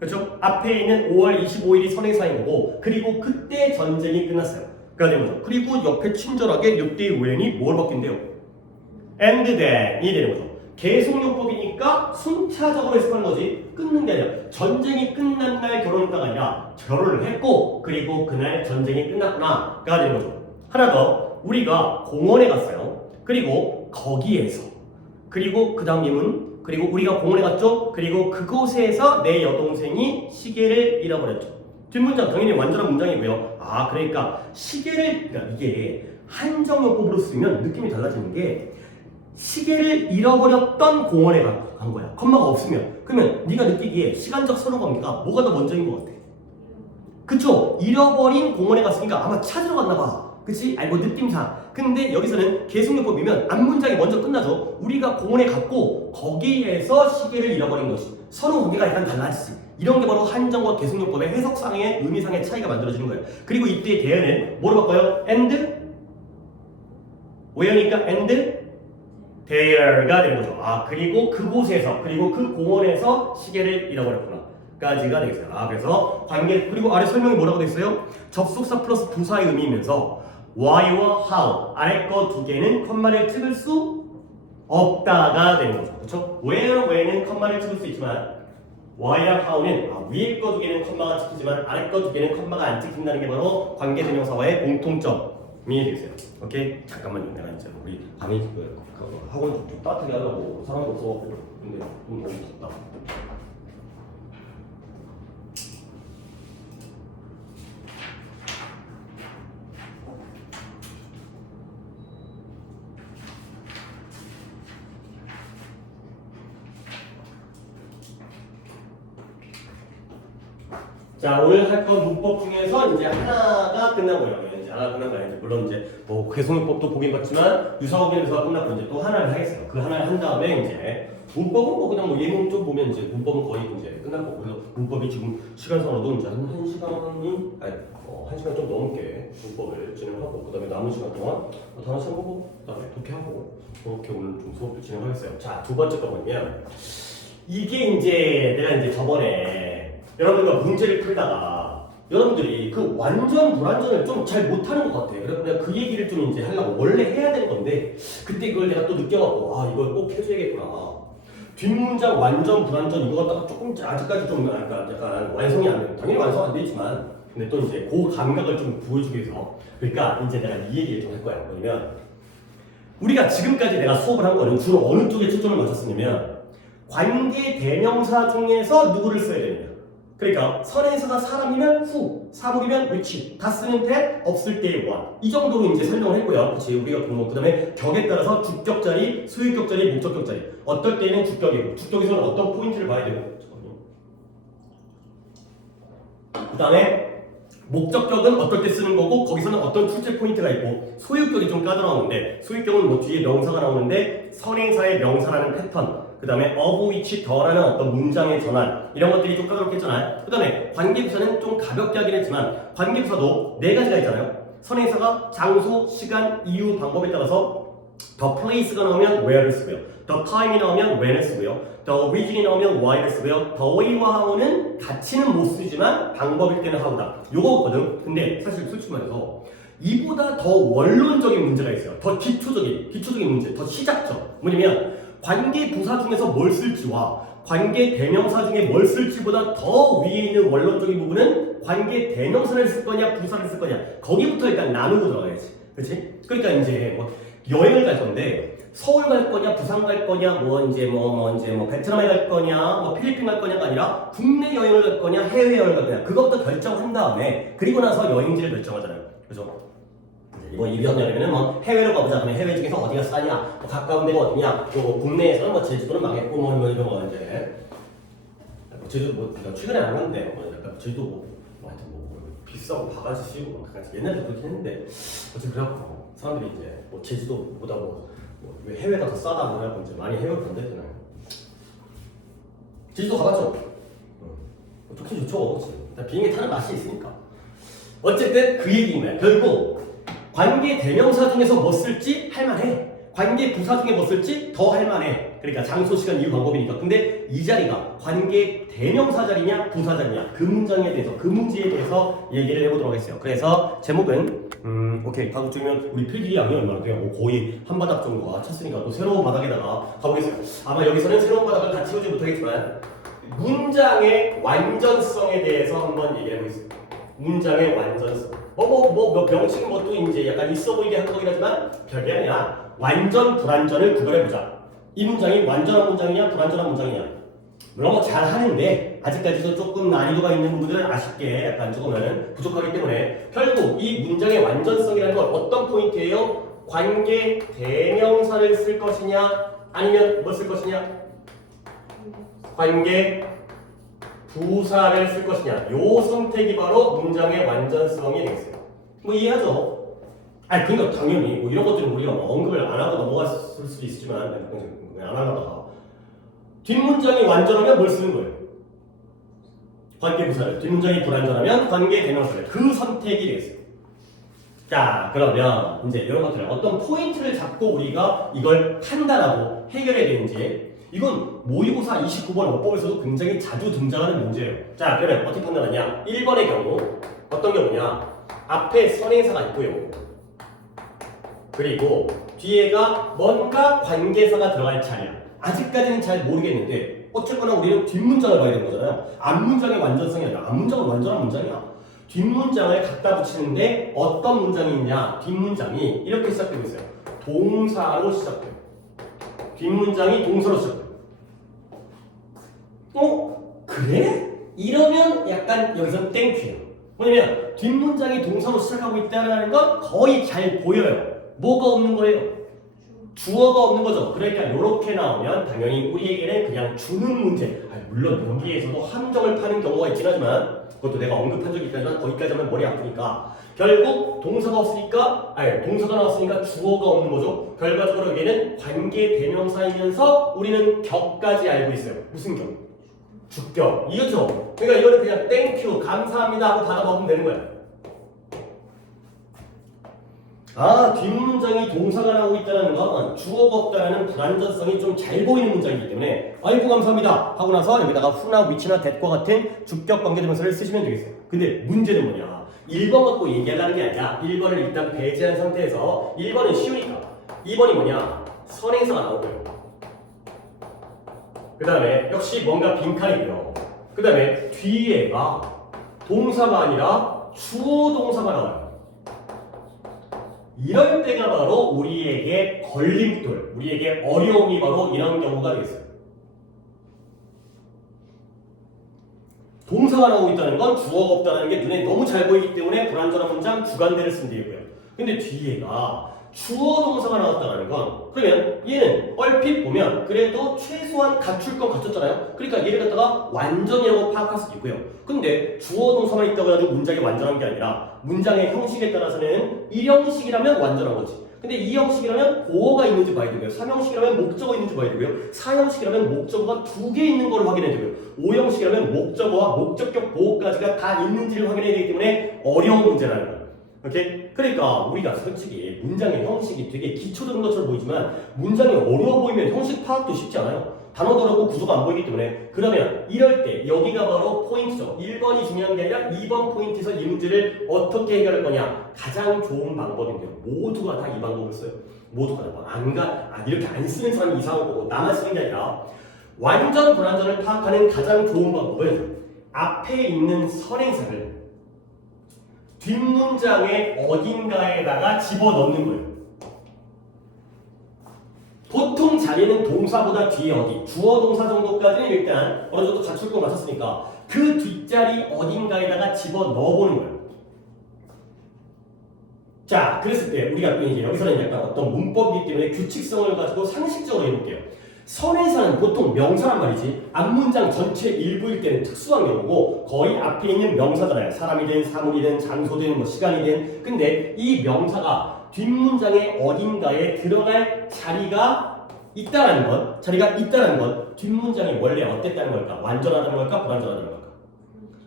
그렇죠? 앞에 있는 5월 25일이 선행사인 거고 그리고 그때 전쟁이 끝났어요. 그가 되는 거죠. 그리고 옆에 친절하게 이때 when이 뭘 바뀐대요? and then이 되는 거죠. 계속용법이니까 순차적으로 해석하는 거지 끊는 게 아니라 전쟁이 끝난 날 결혼했다가 아니라 결혼을 했고 그리고 그날 전쟁이 끝났구나 가 되는 거죠. 하나 더 우리가 공원에 갔어요. 그리고 거기에서 그리고 그 다음 예문 그리고 우리가 공원에 갔죠. 그리고 그곳에서 내 여동생이 시계를 잃어버렸죠. 뒷문장 당연히 완전한 문장이고요. 아 그러니까 시계를 그러니까 이게 한정용법으로 쓰면 느낌이 달라지는 게 시계를 잃어버렸던 공원에 간 거야. 컴마가 없으면. 그러면 네가 느끼기에 시간적 선호가 뭡니까? 뭐가 더 먼저인 것 같아? 그쵸? 잃어버린 공원에 갔으니까 아마 찾으러 갔나 봐. 그치? 아니 뭐 느낌상. 근데 여기서는 계속용법이면 앞문장이 먼저 끝나죠. 우리가 공원에 갔고 거기에서 시계를 잃어버린 것이. 서로 관계가 약간 달라지지. 이런 게 바로 한정과 계속용법의 해석상의 의미상의 차이가 만들어지는 거예요. 그리고 이때 대연은 뭐로 바꿔요? and? where니까 and? there가 되는 거죠. 아 그리고 그곳에서 그리고 그 공원에서 시계를 잃어버렸구나 까지가 되겠어요. 아 그래서 관계 그리고 아래 설명이 뭐라고 돼 있어요? 접속사 플러스 부사의 의미이면서 why와 how 아래 거 두 개는 컴마를 찍을 수 없다가 되는 거죠. 그렇죠? where, when은 컴마를 찍을 수 있지만 why랑 how는 위에 거 두 개는 컴마가 찍히지만 아래 거 두 개는 컴마가 안 찍힌다는 게 바로 관계대명사와의 공통점이 되겠어요. 오케이? 잠깐만요. 내가 이제 우리 강의 학원 좀 따뜻하게 하려고 사람도 없어. 근데 너무 덥다. 자 오늘 할 건 문법 중에서 이제 하나가 끝난 거예요. 이제 다 끝난 거야. 이제 물론 이제 뭐 회송요법도 보긴 봤지만 유사법에서 끝났고 이제 또 하나를 하겠어요. 그 하나를 한 다음에 이제 문법은 뭐 그냥 뭐 예문 좀 보면 이제 문법은 거의 이제 끝날 거고 그래서 문법이 지금 시간상으로도 이제 한 1시간이 아니 1시간 좀 넘게 문법을 진행하고 그다음에 남은 시간 동안 단어 시험 보고 그다음에 독해하고 그렇게 오늘 좀 수업을 진행하겠어요. 자, 두 번째 거 뭐냐면 이게 이제 내가 이제 저번에 여러분과 문제를 풀다가 여러분들이 그 완전 불완전을 좀 잘 못하는 것 같아요. 그래서 내가 그 얘기를 좀 이제 하려고 원래 해야 되는 건데 그때 그걸 내가 또 느껴갖고 아 이걸 꼭 해줘야겠구나. 뒷문장 완전 불완전 이거 갖다가 조금 아직까지 좀 약간 완성이 안 돼. 당연히 완성 안 되지만 근데 또 이제 그 감각을 좀 보여주기 위해서 그러니까 이제 내가 이 얘기를 좀 할 거야. 뭐냐면 우리가 지금까지 내가 수업을 한 거는 주로 어느 쪽에 초점을 맞췄으냐면 관계 대명사 중에서 누구를 써야 되느냐. 그러니까 선행사가 사람이면 who, 사물이면 which, 다 쓰는 that, 없을 때의 what. 이 정도로 이제 설명을 했고요. 그치? 우리가 그 다음에 격에 따라서 주격 자리, 소유격 자리, 목적격 자리. 어떨 때는 주격이고, 주격에서는 어떤 포인트를 봐야 되고. 그 다음에 목적격은 어떨 때 쓰는 거고, 거기서는 어떤 출제 포인트가 있고, 소유격이 좀 까다로운데, 소유격은 뭐 뒤에 명사가 나오는데, 선행사의 명사라는 패턴. 그 다음에 of which 더라는 어떤 문장의 전환 이런 것들이 좀 까다롭겠잖아요. 그 다음에 관계부사는 좀 가볍게 하긴 했지만 관계부사도 네 가지가 있잖아요. 선행사가 장소, 시간, 이유, 방법에 따라서 the place가 나오면 where를 쓰고요. the time이 나오면 when을 쓰고요. the origin이 나오면 why를 쓰고요. the way와 how는 같이는 못 쓰지만 방법일 때는 how다. 요거거든. 근데 사실 솔직히 말해서 이보다 더 원론적인 문제가 있어요. 더 기초적인 문제, 더 시작적. 뭐냐면 관계 부사 중에서 뭘 쓸지와 관계 대명사 중에 뭘 쓸지보다 더 위에 있는 원론적인 부분은 관계 대명사를 쓸 거냐 부사를 쓸 거냐 거기부터 일단 나누고 들어가야지. 그렇지? 그러니까 이제 뭐 여행을 갈 건데 서울 갈 거냐 부산 갈 거냐 뭐 베트남에 갈 거냐 뭐 필리핀 갈 거냐가 아니라 국내 여행을 갈 거냐 해외 여행을 갈 거냐 그것부터 결정한 다음에 그리고 나서 여행지를 결정하잖아요. 그죠? 뭐 이병렬이면은 뭐 해외로 가보자. 그러면 해외 중에서 어디가 싸냐? 뭐 가까운 데가 어디냐? 또 국내에서는 뭐 제주도는 망했고 뭐 이런 거 이제 제주도 뭐 최근에 안 갔는데 뭐 약간 제주도 뭐 하여튼 뭐 비싸고 바가지 씌우고 뭐 옛날에 그렇게 했는데 어쨌든 그래갖고 사람들이 이제 뭐 제주도보다 뭐 해외가 더 싸다 뭐 해갖고 이제 많이 해외로 간다했잖아요. 제주도 가봤죠? 좋긴 좋죠. 비행기 타는 맛이 있으니까. 어쨌든 그 얘기인 거야. 결국 관계 대명사 중에서 뭐 쓸지 할만해. 관계 부사 중에 뭐 쓸지 더 할만해. 그러니까 장소, 시간, 이유, 방법이니까. 근데 이 자리가 관계 대명사 자리냐 부사 자리냐 그 문장에 대해서 그 문제에 대해서 얘기를 해보도록 하겠어요. 그래서 제목은 오케이 가급적이면 우리 필기 양이 얼마나 돼요? 뭐 거의 한 바닥 정도가 찼으니까 또 새로운 바닥에다가 가보겠어요. 아마 여기서는 새로운 바닥을 다 채우지 못하겠지만 문장의 완전성에 대해서 한번 얘기해 보겠습니다. 문장의 완전성. 명칭은 또 이제 약간 있어 보이게 한 거긴 하지만 별게 아니라 완전 불완전을 구별해보자. 이 문장이 완전한 문장이냐 불완전한 문장이냐. 물론 뭐 잘 하는데 아직까지도 조금 난이도가 있는 부분들은 아쉽게 약간 조금은 부족하기 때문에 결국 이 문장의 완전성이라는 건 어떤 포인트예요? 관계 대명사를 쓸 것이냐 아니면 뭐 쓸 것이냐? 관계 부사를 쓸 것이냐 요 선택이 바로 문장의 완전성이 되겠어요. 뭐 이해하죠? 아니 그러니까 당연히 뭐 이런 것들은 우리가 뭐 언급을 안 하고 넘어갔을 수도 있지만 안 하다가 뒷문장이 완전하면 뭘 쓰는 거예요? 관계 부사를. 뒷문장이 불완전하면 관계 대명사를. 그 선택이 되겠어요. 자 그러면 이제 이런 것들 어떤 포인트를 잡고 우리가 이걸 판단하고 해결해야 되는지 이건 모의고사 29번 어법에서도 굉장히 자주 등장하는 문제예요. 자, 그러면 어떻게 판단하냐? 1번의 경우 어떤 경우냐? 앞에 선행사가 있고요. 그리고 뒤에가 뭔가 관계사가 들어갈 차례야. 아직까지는 잘 모르겠는데 어쨌거나 우리는 뒷문장을 봐야 되는 거잖아요. 앞문장의 완전성이 아니라 앞문장은 완전한 문장이야. 뒷문장을 갖다 붙이는데 어떤 문장이 있냐? 뒷문장이 이렇게 시작되고 있어요. 동사로 시작돼요. 뒷문장이 동사로 시작돼요. 그래? 이러면 약간 여기서 땡큐예요. 뭐냐면 뒷문장이 동사로 시작하고 있다는 건 거의 잘 보여요. 뭐가 없는 거예요? 주어가 없는 거죠. 그러니까 이렇게 나오면 당연히 우리에게는 그냥 주는 문제. 물론 여기에서도 함정을 파는 경우가 있긴 하지만 그것도 내가 언급한 적이 있지만 거기까지 하면 머리 아프니까 결국 동사가 없으니까 동사가 나왔으니까 주어가 없는 거죠. 결과적으로 여기는 관계 대명사이면서 우리는 격까지 알고 있어요. 무슨 격? 주격. 이거죠. 그러니까 이거는 그냥 땡큐 감사합니다 하고 받아 먹으면 되는 거야. 뒷문장이 동사가 나오고 있다는 건 주어가 없다는 불완전성이 좀 잘 보이는 문장이기 때문에 아이고 감사합니다 하고 나서 여기다가 who나 which나 that과 같은 주격 관계대명사를 쓰시면 되겠어요. 근데 문제는 뭐냐? 1번 갖고 얘기하려는 게 아니라 1번을 일단 배제한 상태에서 1번은 쉬우니까 2번이 뭐냐? 선행사가 나오고요. 그 다음에 역시 뭔가 빈칸이고요. 그 다음에 뒤에가 동사가 아니라 주어 동사가 나와요. 이럴 때가 바로 우리에게 걸림돌, 우리에게 어려움이 바로 이런 경우가 되겠어요. 동사가 나오고 있다는 건 주어가 없다는 게 눈에 너무 잘 보이기 때문에 불완전한 문장 주관대를 쓰면 되고요. 근데 뒤에가 주어 동사가 나왔다는 건 그러면 얘는 얼핏 보면 그래도 최소한 갖출 건 갖췄잖아요. 그러니까 얘를 갖다가 완전이라고 파악할 수도 있고요. 근데 주어 동사만 있다고 해가지고 문장이 완전한 게 아니라 문장의 형식에 따라서는 1형식이라면 완전한 거지. 근데 2형식이라면 보어가 있는지 봐야 되고요. 3형식이라면 목적어 있는지 봐야 되고요. 4형식이라면 목적어가 2개 있는 걸 확인해야 되고요. 5형식이라면 목적어와 목적격 보어까지가 다 있는지를 확인해야 되기 때문에 어려운 문제라는 거예요. 오케이? 그러니까 우리가 솔직히 문장의 형식이 되게 기초적인 것처럼 보이지만 문장이 어려워 보이면 형식 파악도 쉽지 않아요. 단어도 어렵고 구조가 안 보이기 때문에 그러면 이럴 때 여기가 바로 포인트죠. 1번이 중요한 게 아니라 2번 포인트에서 이 문제를 어떻게 해결할 거냐. 가장 좋은 방법인데요. 모두가 다 이 방법을 써요. 모두가 다. 이렇게 안 쓰는 사람이 이상한 거고 나만 쓰는 게 아니라 완전 불완전을 파악하는 가장 좋은 방법은 앞에 있는 선행사를 뒷문장의 어딘가에다가 집어넣는 거예요. 보통 자리는 동사보다 뒤에 어디, 주어 동사 정도까지는 일단 어느 정도 갖출 거 맞췄으니까 그 뒷자리 어딘가에다가 집어넣어보는 거예요. 자, 그랬을 때 우리가 또 이제 여기서는 약간 어떤 문법이기 때문에 규칙성을 가지고 상식적으로 해볼게요. 선행사는 보통 명사란 말이지 앞문장 전체 일부일 때는 특수한 경우고 거의 앞에 있는 명사잖아요. 사람이든 사물이든 장소든 뭐 시간이든. 근데 이 명사가 뒷문장의 어딘가에 들어갈 자리가 있다는 건 뒷문장이 원래 어땠다는 걸까? 완전하다는 걸까? 불완전하다는 걸까?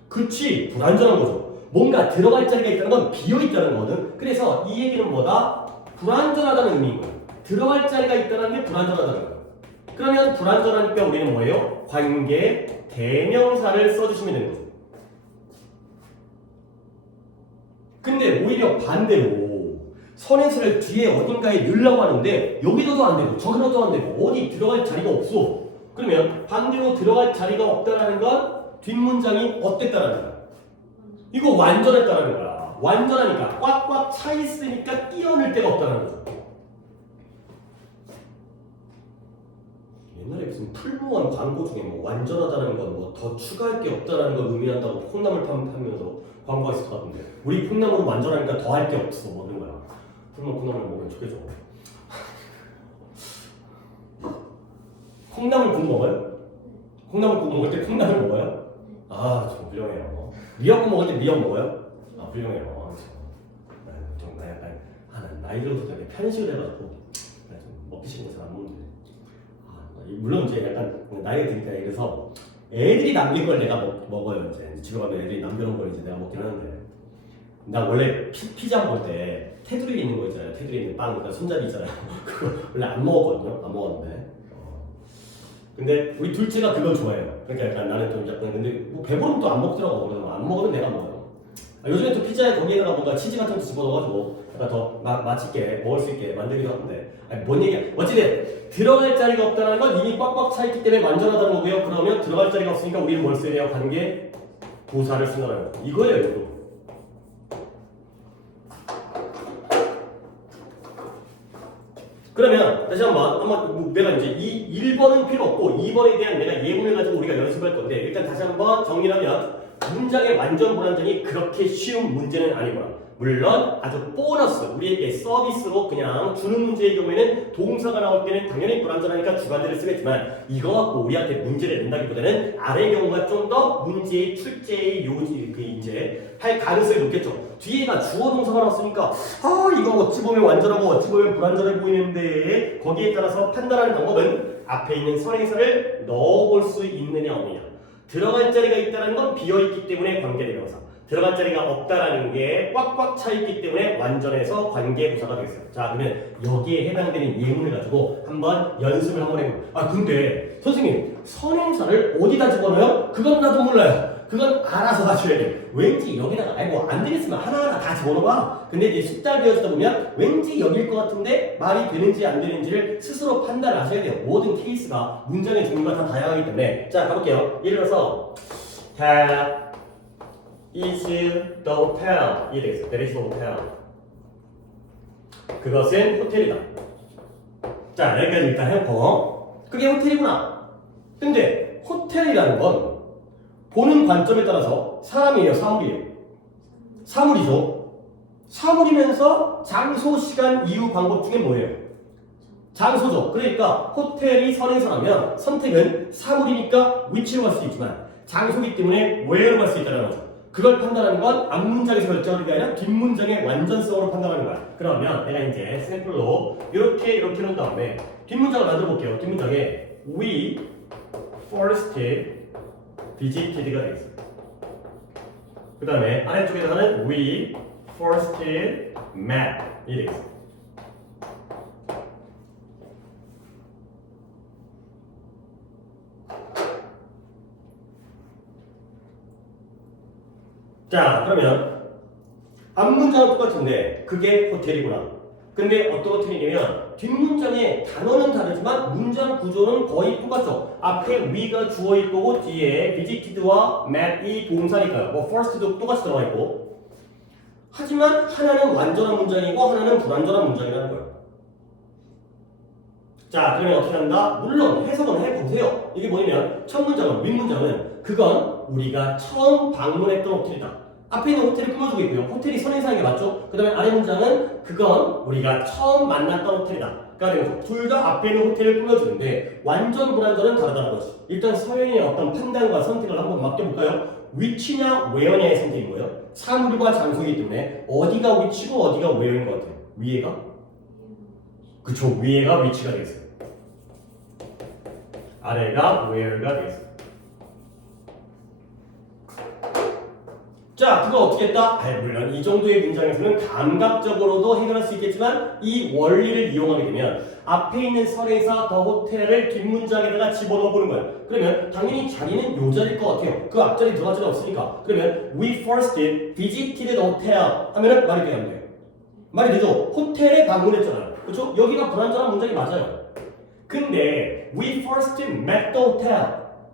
그치, 불완전한 거죠. 뭔가 들어갈 자리가 있다는 건 비어있다는 거거든. 그래서 이 얘기는 뭐다? 불완전하다는 의미인 거예요. 들어갈 자리가 있다는 게 불완전하다는 거예요. 그러면 불완전하니까 우리는 뭐예요? 관계 대명사를 써주시면 되는 거죠. 근데 오히려 반대로 선행사를 뒤에 어딘가에 넣으려고 하는데 여기서도 안 되고 저기서도 안 되고 어디 들어갈 자리가 없어. 그러면 반대로 들어갈 자리가 없다라는 건 뒷문장이 어땠다라는 거야. 이거 완전했다라는 거야. 완전하니까 꽉꽉 차 있으니까 끼어넣을 데가 없다라는 거죠. 옛날에 무슨 풀무원 광고 중에 뭐 완전하다는 건 뭐 더 추가할 게 없다라는 걸 의미한다고 콩나물 파면서 광고가 있을 것 같은데 우리 콩나물은 완전하니까 더 할 게 없어 먹는 거야. 콩나물 먹으면 좋겠죠. 콩나물 국 먹어요? 콩나물 국 먹을 때 콩나물 먹어요? 아, 좀 훌륭해요. 미역국 먹을 때 미역 먹어요? 아, 훌륭해요. 좀 나이 들어서 되게 편식을 해가지고 좀 먹기 싫은 거 잘 안 먹는데. 물론 이제 약간 나이가 드니까 그래서 애들이 남긴 걸 내가 먹어요. 이제 집에 가면 애들이 남겨놓은 걸 이제 내가 먹긴 하는데 나 원래 피자 먹을 때 테두리에 있는 거 있잖아요. 테두리에 있는 빵, 그러니까 손잡이 있잖아요. 그거 원래 안 먹었거든요. 안 먹었는데 근데 우리 둘째가 그걸 좋아해요. 그러니까 약간 나는 좀 약간 근데 뭐 배부르면 또 안 먹더라고. 그래서 안 먹으면 내가 먹어요. 요즘에 또 피자에 거기에다가 뭔가 치즈 같은 거 집어넣어가지고 약간 더 맛있게 먹을 수 있게 만들기도 하는데 뭔 얘기야. 어찌됐든 들어갈 자리가 없다는 건 이미 꽉꽉 차 있기 때문에 완전하다는 거고요. 그러면 들어갈 자리가 없으니까 우리는 뭘 써야 돼요? 관계 부사를 쓰는 이거예요. 이거. 그러면 다시 한번 내가 이제 이 1번은 필요 없고 2번에 대한 내가 예문을 가지고 우리가 연습할 건데 일단 다시 한번 정리하면 문장의 완전 불완전이 그렇게 쉬운 문제는 아니구나. 물론 아주 보너스 우리에게 서비스로 그냥 주는 문제의 경우에는 동사가 나올 때는 당연히 불완전하니까 주관대를 쓰겠지만 이거 갖고 우리한테 문제를 낸다기보다는 아래 경우가 좀 더 문제의 출제의 요지 그 이제 할 가능성이 높겠죠. 뒤에가 주어 동사가 나왔으니까 이거 어찌 보면 완전하고 어찌 보면 불완전해 보이는데 거기에 따라서 판단하는 방법은 앞에 있는 선행사를 넣어볼 수 있느냐 없느냐. 들어갈 자리가 있다는 건 비어있기 때문에 관계대명사, 들어갈 자리가 없다라는 게 꽉꽉 차있기 때문에 완전해서 관계부사가 되겠어요. 자, 그러면 여기에 해당되는 예문을 가지고 한번 연습을 한번 해볼게요. 근데 선생님 선행사를 어디다 집어넣어요? 그건 나도 몰라요. 그건 알아서 하셔야 돼요. 왠지 여기다가 안 되겠으면 하나하나 다 집어넣어봐. 근데 이제 숙달 되어지다 보면 왠지 여길 것 같은데 말이 되는지 안 되는지를 스스로 판단을 하셔야 돼요. 모든 케이스가 문장의 종류가 다 다양하기 때문에. 자, 가볼게요. 예를 들어서 have is the hotel. 이해되겠어요? That is the hotel. 그것은 호텔이다. 자, 여기까지 일단 해놓고 그게 호텔이구나. 근데 호텔이라는 건 보는 관점에 따라서 사람이에요, 사물이에요? 사물이죠. 사물이면서 장소, 시간, 이유, 방법 중에 뭐예요? 장소죠. 그러니까 호텔이 선행사라면 선택은 사물이니까 위치로 갈 수 있지만 장소이기 때문에 where로 갈 수 있다는 거죠. 그걸 판단하는 건 앞문장에서 결정하는 게 아니라 뒷문장의 완전성으로 판단하는 거야. 그러면 내가 이제 샘플로 이렇게 놓은 다음에 뒷문장을 만들어 볼게요. 뒷문장에 we first visited가 되겠습니다. 그 다음에 아래쪽에다가는 we first met 이 되겠습니다. 자, 그러면 앞문장은 똑같은데 그게 호텔이구나. 근데 어떤 호텔이냐면 뒷문장의 단어는 다르지만 문장 구조는 거의 똑같죠. 앞에 we가 주어일 거고 뒤에 visited와 met이 동사니까요. 뭐 first도 똑같이 들어가 있고. 하지만 하나는 완전한 문장이고 하나는 불완전한 문장이라는 거예요. 자, 그러면 어떻게 한다? 물론 해석은 해보세요. 이게 뭐냐면 첫 문장은 윗문장은 그건 우리가 처음 방문했던 호텔이다. 앞에 있는 호텔이 꾸며주고 있고요. 호텔이 선행사인 게 맞죠? 그 다음에 아래 문장은 그건 우리가 처음 만났던 호텔이다. 그러니까 둘 다 앞에 있는 호텔을 꾸며주는데 완전 불완전은 다르다는 거지. 일단 서연이의 어떤 판단과 선택을 한번 맡겨볼까요? 위치냐 where냐의 선택인 거예요. 사물과 장소이기 때문에 어디가 위치고 어디가 where인 것 같아요? 위에가? 그쵸, 위에가 위치가 되겠어요. 아래가 where가 되겠어요. 자, 그거 어떻게 했다? 물론 이 정도의 문장에서는 감각적으로도 해결할 수 있겠지만 이 원리를 이용하게 되면 앞에 있는 선행사 더 호텔을 뒷문장에다가 집어넣어 보는 거예요. 그러면 당연히 자리는 요 자리일 것 같아요. 그 앞자리 들어갈 자리 없으니까. 그러면 we first visited the hotel 하면은 말이 돼야 돼요. 말이 되죠? 호텔에 방문했잖아요. 그렇죠? 여기가 불완전한 문장이 맞아요. 근데 we first met the hotel.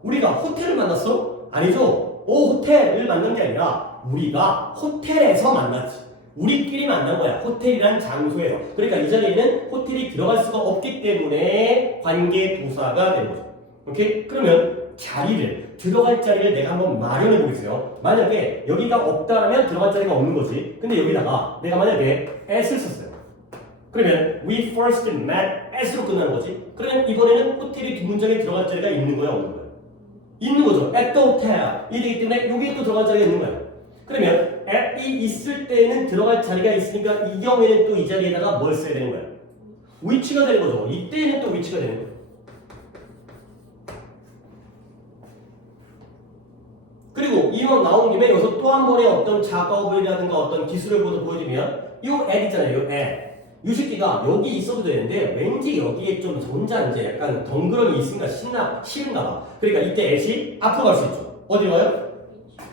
우리가 호텔을 만났어? 아니죠. 호텔을 만난 게 아니라 우리가 호텔에서 만났지. 우리끼리 만난 거야. 호텔이란 장소에서. 그러니까 이 자리에는 호텔이 들어갈 수가 없기 때문에 관계부사가 되는 거죠. 오케이? 그러면 자리를, 들어갈 자리를 내가 한번 마련해 보겠어요. 만약에 여기가 없다라면 들어갈 자리가 없는 거지. 근데 여기다가 내가 만약에 at을 썼어요. 그러면 we first met at으로 끝나는 거지. 그러면 이번에는 호텔이 두 문장에 들어갈 자리가 있는 거야, 없는 거야? 있는 거죠. at the hotel. 이 되기 때문에 여기에 또 들어갈 자리가 있는 거야. 그러면 at이 있을 때는 들어갈 자리가 있으니까 이 경우에는 또 이 자리에다가 뭘 써야 되는 거야? 위치가 되는 거죠. 이때는 또 위치가 되는 거야. 그리고 이왕 나온 김에 여기서 또 한 번의 어떤 작업이라든가 어떤 기술을 보여주면 이 at 있잖아요. 이 at. 이 새끼가 여기 있어도 되는데 왠지 여기에 좀 혼자 이제 약간 덩그러니 있으니까 싫은가 봐. 그러니까 이때 at이 앞으로 갈 수 있죠. 어디 가요?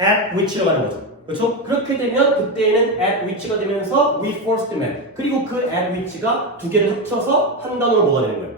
at which로 가는 거죠. 그렇죠? 그렇게 되면 그때는 at which가 되면서 we first met. 그리고 그 at which가 두 개를 합쳐서 한 단어로 뭐가 되는 거예요?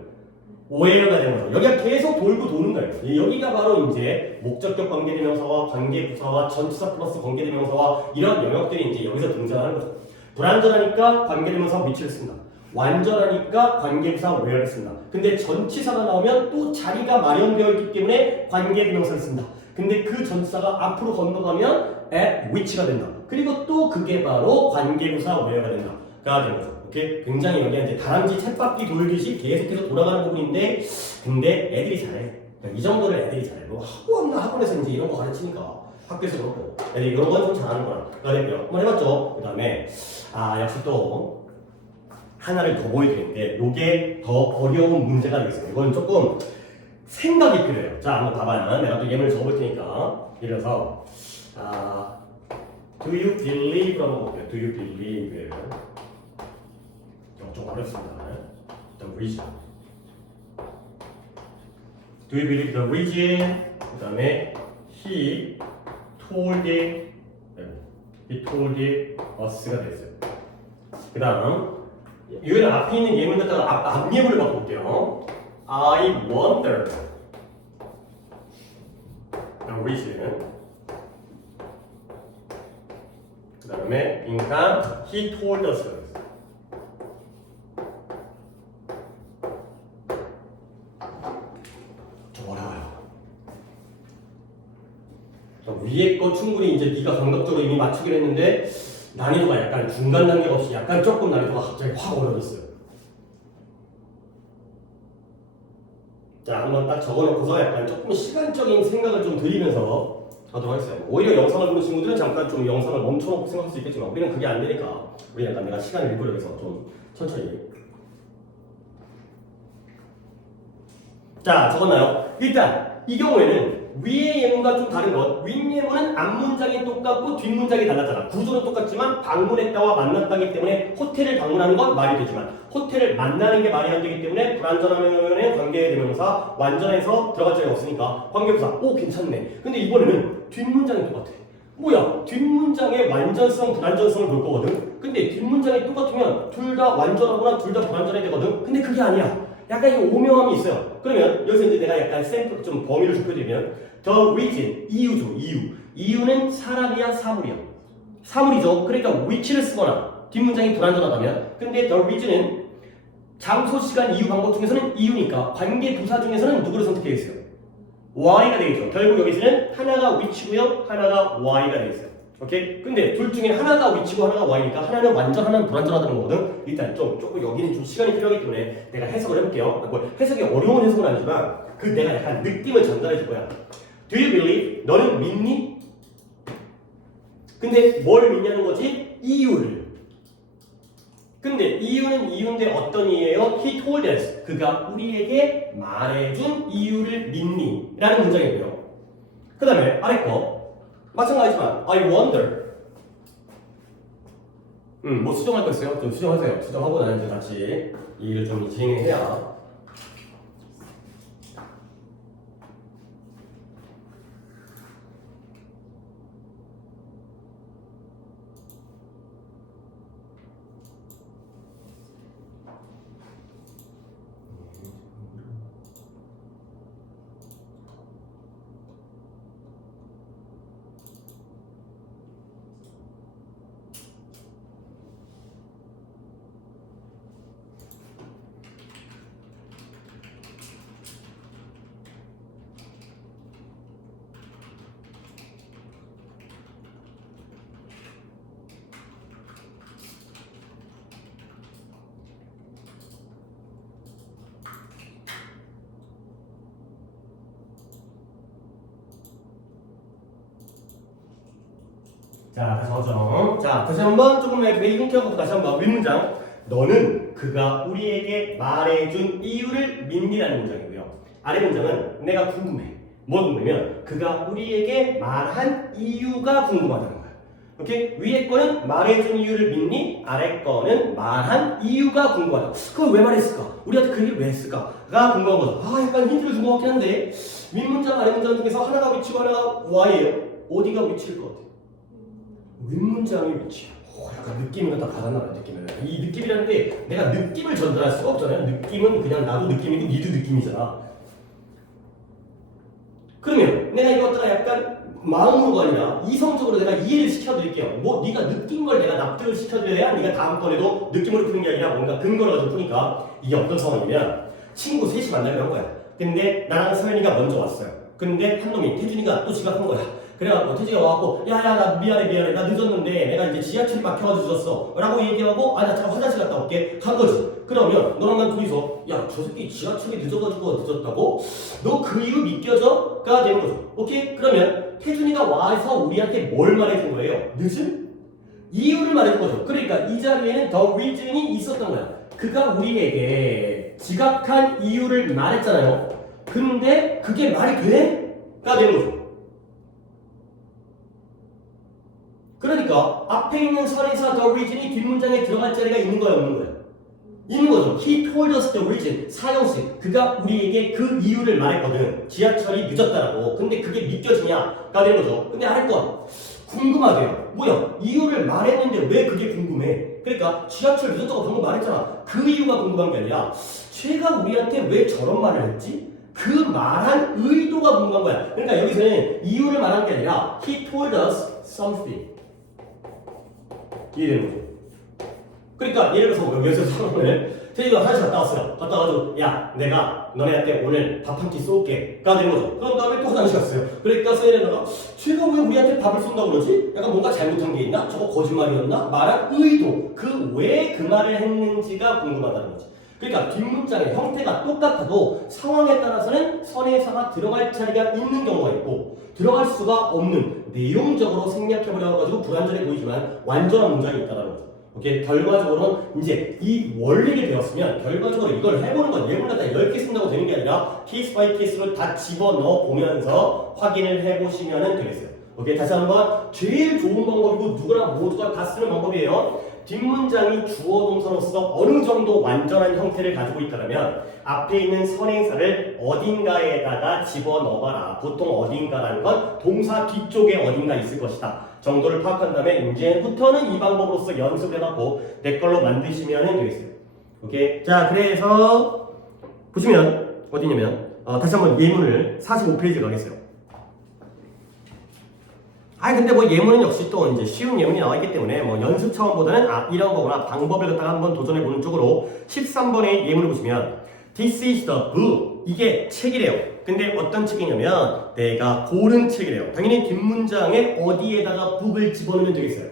where가 되는 거죠. 여기가 계속 돌고 도는 거예요. 여기가 바로 이제 목적격 관계대명사와 관계부사와 전치사 플러스 관계대명사와 이런 영역들이 이제 여기서 등장하는 거죠. 불완전하니까 관계대명사 위치를 쓴다. 완전하니까 관계부사 where를 쓴다. 근데 전치사가 나오면 또 자리가 마련되어 있기 때문에 관계대명사를 쓴다. 근데 그 전치사가 앞으로 건너가면 at which가 된다. 그리고 또 그게 바로 관계부사 where가 된다가 되는 거죠. 오케이? 굉장히 여기 이제 다람쥐 쳇바퀴 돌듯이 계속해서 돌아가는 부분인데, 근데 애들이 잘해. 이 정도를 애들이 잘해. 뭐 학원에서 이제 이런 거 가르치니까 학교에서 그렇고 애들이 이런 건 좀 잘하는 거라. 그러니까 한번 해봤죠. 그 다음에 역시 또 하나를 더 보여드리는데 이게 더 어려운 문제가 되겠어요. 이건 조금 생각이 필요해요. 자, 한번 봐봐요. 내가 또 예문을 적어볼 테니까. 예를 들어서 Do you believe? 한번 볼게요. Do you believe? 좀 어렵습니다. The reason. Do you believe the reason? 그 다음에 he told us가 됐어요. 그 다음 이거는 앞에 있는 예문 갖다가 앞 예문을 바꿔볼게요. I wonder the reason. 그 다음에 그러니까 he told us. 좀 어려워요. 위에 거 충분히 이제 네가 감각적으로 이미 맞추기로 했는데 난이도가 약간 중간 단계 없이 약간 조금 난이도가 갑자기 확 어려졌어요. 자, 한번 딱 적어놓고서 약간 조금 시간적인 생각을 좀 들이면서 하도록 하겠습니다. 오히려 영상을 보는 친구들은 잠깐 좀 영상을 멈춰놓고 생각할 수 있겠지만 우리는 그게 안 되니까 우리 약간 내가 시간을 일부러 해서 좀 천천히. 자, 적었나요? 일단 이 경우에는 위의 예문과 좀 다른 것, 윗예문은 앞문장이 똑같고 뒷문장이 달랐잖아. 구조는 똑같지만 방문했다와 만났다기 때문에 호텔을 방문하는 건 말이 되지만 호텔을 만나는 게 말이 안 되기 때문에 불완전하면의 관계대명사 완전해서 들어갈 적이 없으니까 관계부사. 오, 괜찮네. 근데 이번에는 뒷문장이 똑같아. 뭐야? 뒷문장의 완전성, 불완전성을 볼 거거든. 근데 뒷문장이 똑같으면 둘 다 완전하거나 둘 다 불완전해야 되거든. 근데 그게 아니야. 약간 이 오명함이 있어요. 그러면 여기서 이제 내가 약간 샘플 좀 범위를 좁혀드리면 the reason, 이유죠. 이유는 사람이야, 사물이야. 사물이죠. 그러니까 which를 쓰거나 뒷문장이 불완전하다면, 근데 the reason은 장소, 시간, 이유, 방법 중에서는 이유니까 관계 부사 중에서는 누구를 선택해야겠어요? Y가 되겠죠. 결국 여기서는 하나가 which고요, 하나가 Y가 되겠어요. 오케이? 근데 둘 중에 하나가 which고 하나가 Y니까 하나는 완전, 하나는 불완전하다는 거거든. 일단 조금 여기는 좀 시간이 필요하기 때문에 내가 해석을 해볼게요. 뭐 해석이 어려운 해석은 아니지만 그 내가 약간 느낌을 전달해 줄 거야. Do you believe? 너는 믿니? 근데 뭘 믿냐는 거지? 이유를. 근데 이유는 이유인데 어떤 이유예요? He told us. 그가 우리에게 말해준 이유를 믿니? 라는 문장이고요. 그 다음에 아래 거 마찬가지지만 I wonder. 뭐 수정할 거 있어요? 좀 수정하세요. 수정하고 나는 이제 같이 이 일을 좀 진행해야. 자, 다시 하죠. 자, 다시 한번 조금 이동해보고 다시 한번 윗문장. 너는 그가 우리에게 말해준 이유를 믿니라는 문장이고요. 아래 문장은 내가 궁금해. 뭐 궁금하면 그가 우리에게 말한 이유가 궁금하다는 거야. 오케이? 위에 거는 말해준 이유를 믿니? 아래 거는 말한 이유가 궁금하다. 그걸 왜 말했을까? 우리한테 그 얘기를 왜 했을까?가 궁금한 거죠. 약간 힌트를 준 것 같긴 한데 윗문장, 아래 문장 중에서 하나가 위치고 하나가 Y예요. 어디가 위치일 것 같아? 윗문장이 위치야. 약간 느낌이 다 받았나 봐요. 느낌을. 이 느낌이라는 게 내가 느낌을 전달할 수가 없잖아요. 느낌은 그냥 나도 느낌이고 니도 느낌이잖아. 그러면 내가 이거 갖다가 약간 마음으로가 아니라 이성적으로 내가 이해를 시켜드릴게요. 뭐 네가 느낀 걸 내가 납득을 시켜드려야 네가 다음번에도 느낌으로 푸는 게 아니라 뭔가 근거를 가지고 푸니까 이게 어떤 상황이면 친구 셋이 만나기로 한 거야. 근데 나랑 서연이가 먼저 왔어요. 근데 한 놈이 태준이가 또 지각한 거야. 그래갖고 태준이가 와갖고 야야 나 미안해 나 늦었는데 내가 이제 지하철이 막혀가지고 늦었어 라고 얘기하고 아 나 잠깐 화장실 갔다 올게 간 거지. 그러면 너랑 난 둘이서 야 저 새끼 지하철이 늦어가지고 늦었다고? 너 그 이유 믿겨져? 가 되는 거죠. 오케이? 그러면 태준이가 와서 우리한테 뭘 말해준 거예요? 늦은? 이유를 말해준 거죠. 그러니까 이 자리에는 더 reason이 있었던 거야. 그가 우리에게 지각한 이유를 말했잖아요. 근데 그게 말이 돼? 가 되는 거죠. 그러니까 앞에 있는 설에서 the reason이 뒷문장에 들어갈 자리가 있는 거야 없는 거야? 있는 거죠. He told us the reason. 사형식. 그가 우리에게 그 이유를 말했거든. 지하철이 늦었다라고. 근데 그게 믿겨지냐가 되는 거죠. 근데 할 건 궁금하대요. 뭐야? 이유를 말했는데 왜 그게 궁금해? 그러니까 지하철 늦었다고 방금 말했잖아. 그 이유가 궁금한 게 아니라 쟤가 우리한테 왜 저런 말을 했지? 그 말한 의도가 궁금한 거야. 그러니까 여기서는 이유를 말한 게 아니라 He told us something. 이해되는 거죠. 그러니까 예를 들어서 여기서 상황을 태희가 화장실 갔다 왔어요. 갔다 와가지고 야 내가 너네한테 오늘 밥 한 끼 쏠게 가 되는 거죠. 그런 다음에 또 화장실 갔어요. 그러니까 세레나가 쟤가 왜 우리한테 밥을 쏜다고 그러지? 약간 뭔가 잘못한 게 있나? 저거 거짓말이었나? 말한 의도 그 왜 그 말을 했는지가 궁금하다는 거지. 그러니까 뒷문장의 형태가 똑같아도 상황에 따라서는 선행사가 들어갈 자리가 있는 경우가 있고 들어갈 수가 없는 내용적으로 생략해버려가지고 불완전해 보이지만 완전한 문장이 있다는 거죠. 오케이? 결과적으로는 이제 이 원리를 배웠으면 결과적으로 이걸 해보는 건 예문을 갖다 10개 쓴다고 되는 게 아니라 케이스 바이 케이스로 다 집어넣어 보면서 확인을 해보시면 되겠어요. 오케이? 다시 한번 제일 좋은 방법이고 누구나 모두가 다 쓰는 방법이에요. 뒷문장이 주어 동사로서 어느 정도 완전한 형태를 가지고 있다면 앞에 있는 선행사를 어딘가에다가 집어넣어봐라. 보통 어딘가라는 건 동사 뒤쪽에 어딘가 있을 것이다 정도를 파악한 다음에 이제부터는 이 방법으로서 연습을 해갖고 내 걸로 만드시면 되겠어요. 오케이? 자, 그래서 보시면 어디냐면 다시 한번 예문을 45페이지 가겠어요. 근데 뭐 예문은 역시 또 이제 쉬운 예문이 나와 있기 때문에 뭐 연습 차원보다는 이런 거구나 방법을 갖다가 한번 도전해 보는 쪽으로 13번의 예문을 보시면 This is the book. 이게 책이래요. 근데 어떤 책이냐면 내가 고른 책이래요. 당연히 뒷문장에 어디에다가 book을 집어넣으면 되겠어요.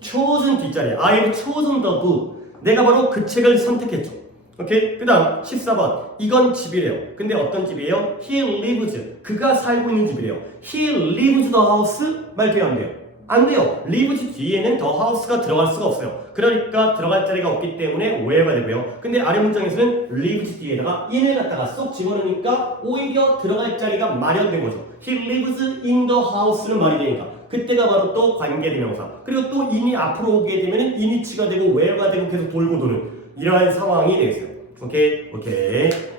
chosen 뒷자리에 I have chosen the book. 내가 바로 그 책을 선택했죠. 오케이? 그 다음 14번 이건 집이래요. 근데 어떤 집이에요? He lives. 그가 살고 있는 집이래요. He lives the house. 말 돼요 안 돼요? 안 돼요. lives 뒤에는 the house가 들어갈 수가 없어요. 그러니까 들어갈 자리가 없기 때문에 where가 되고요. 근데 아래 문장에서는 lives 뒤에다가 in을 갖다가 쏙 집어넣으니까 오히려 들어갈 자리가 마련된 거죠. He lives in the house는 말이 되니까 그때가 바로 또 관계대명사. 그리고 또 in이 앞으로 오게 되면 in이치가 되고 where가 되고 계속 돌고 도는 이러한 상황이 되겠어요. 오케이?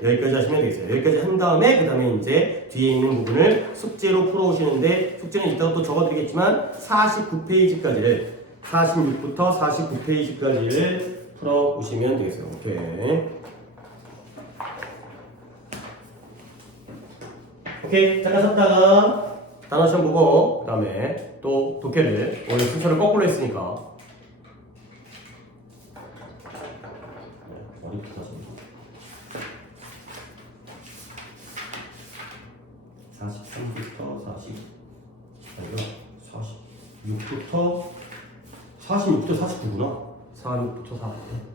여기까지 하시면 되겠어요. 여기까지 한 다음에 그 다음에 이제 뒤에 있는 부분을 숙제로 풀어오시는데 숙제는 이따가 또 적어드리겠지만 49페이지까지를 46부터 49페이지까지를 풀어오시면 되겠어요. 오케이. 잠깐 쉬었다가 단어 시험 보고 그 다음에 또 독해를 오늘 순서를 거꾸로 했으니까 어디부터 하죠? 43부터 46부터 49구나. 46부터 49.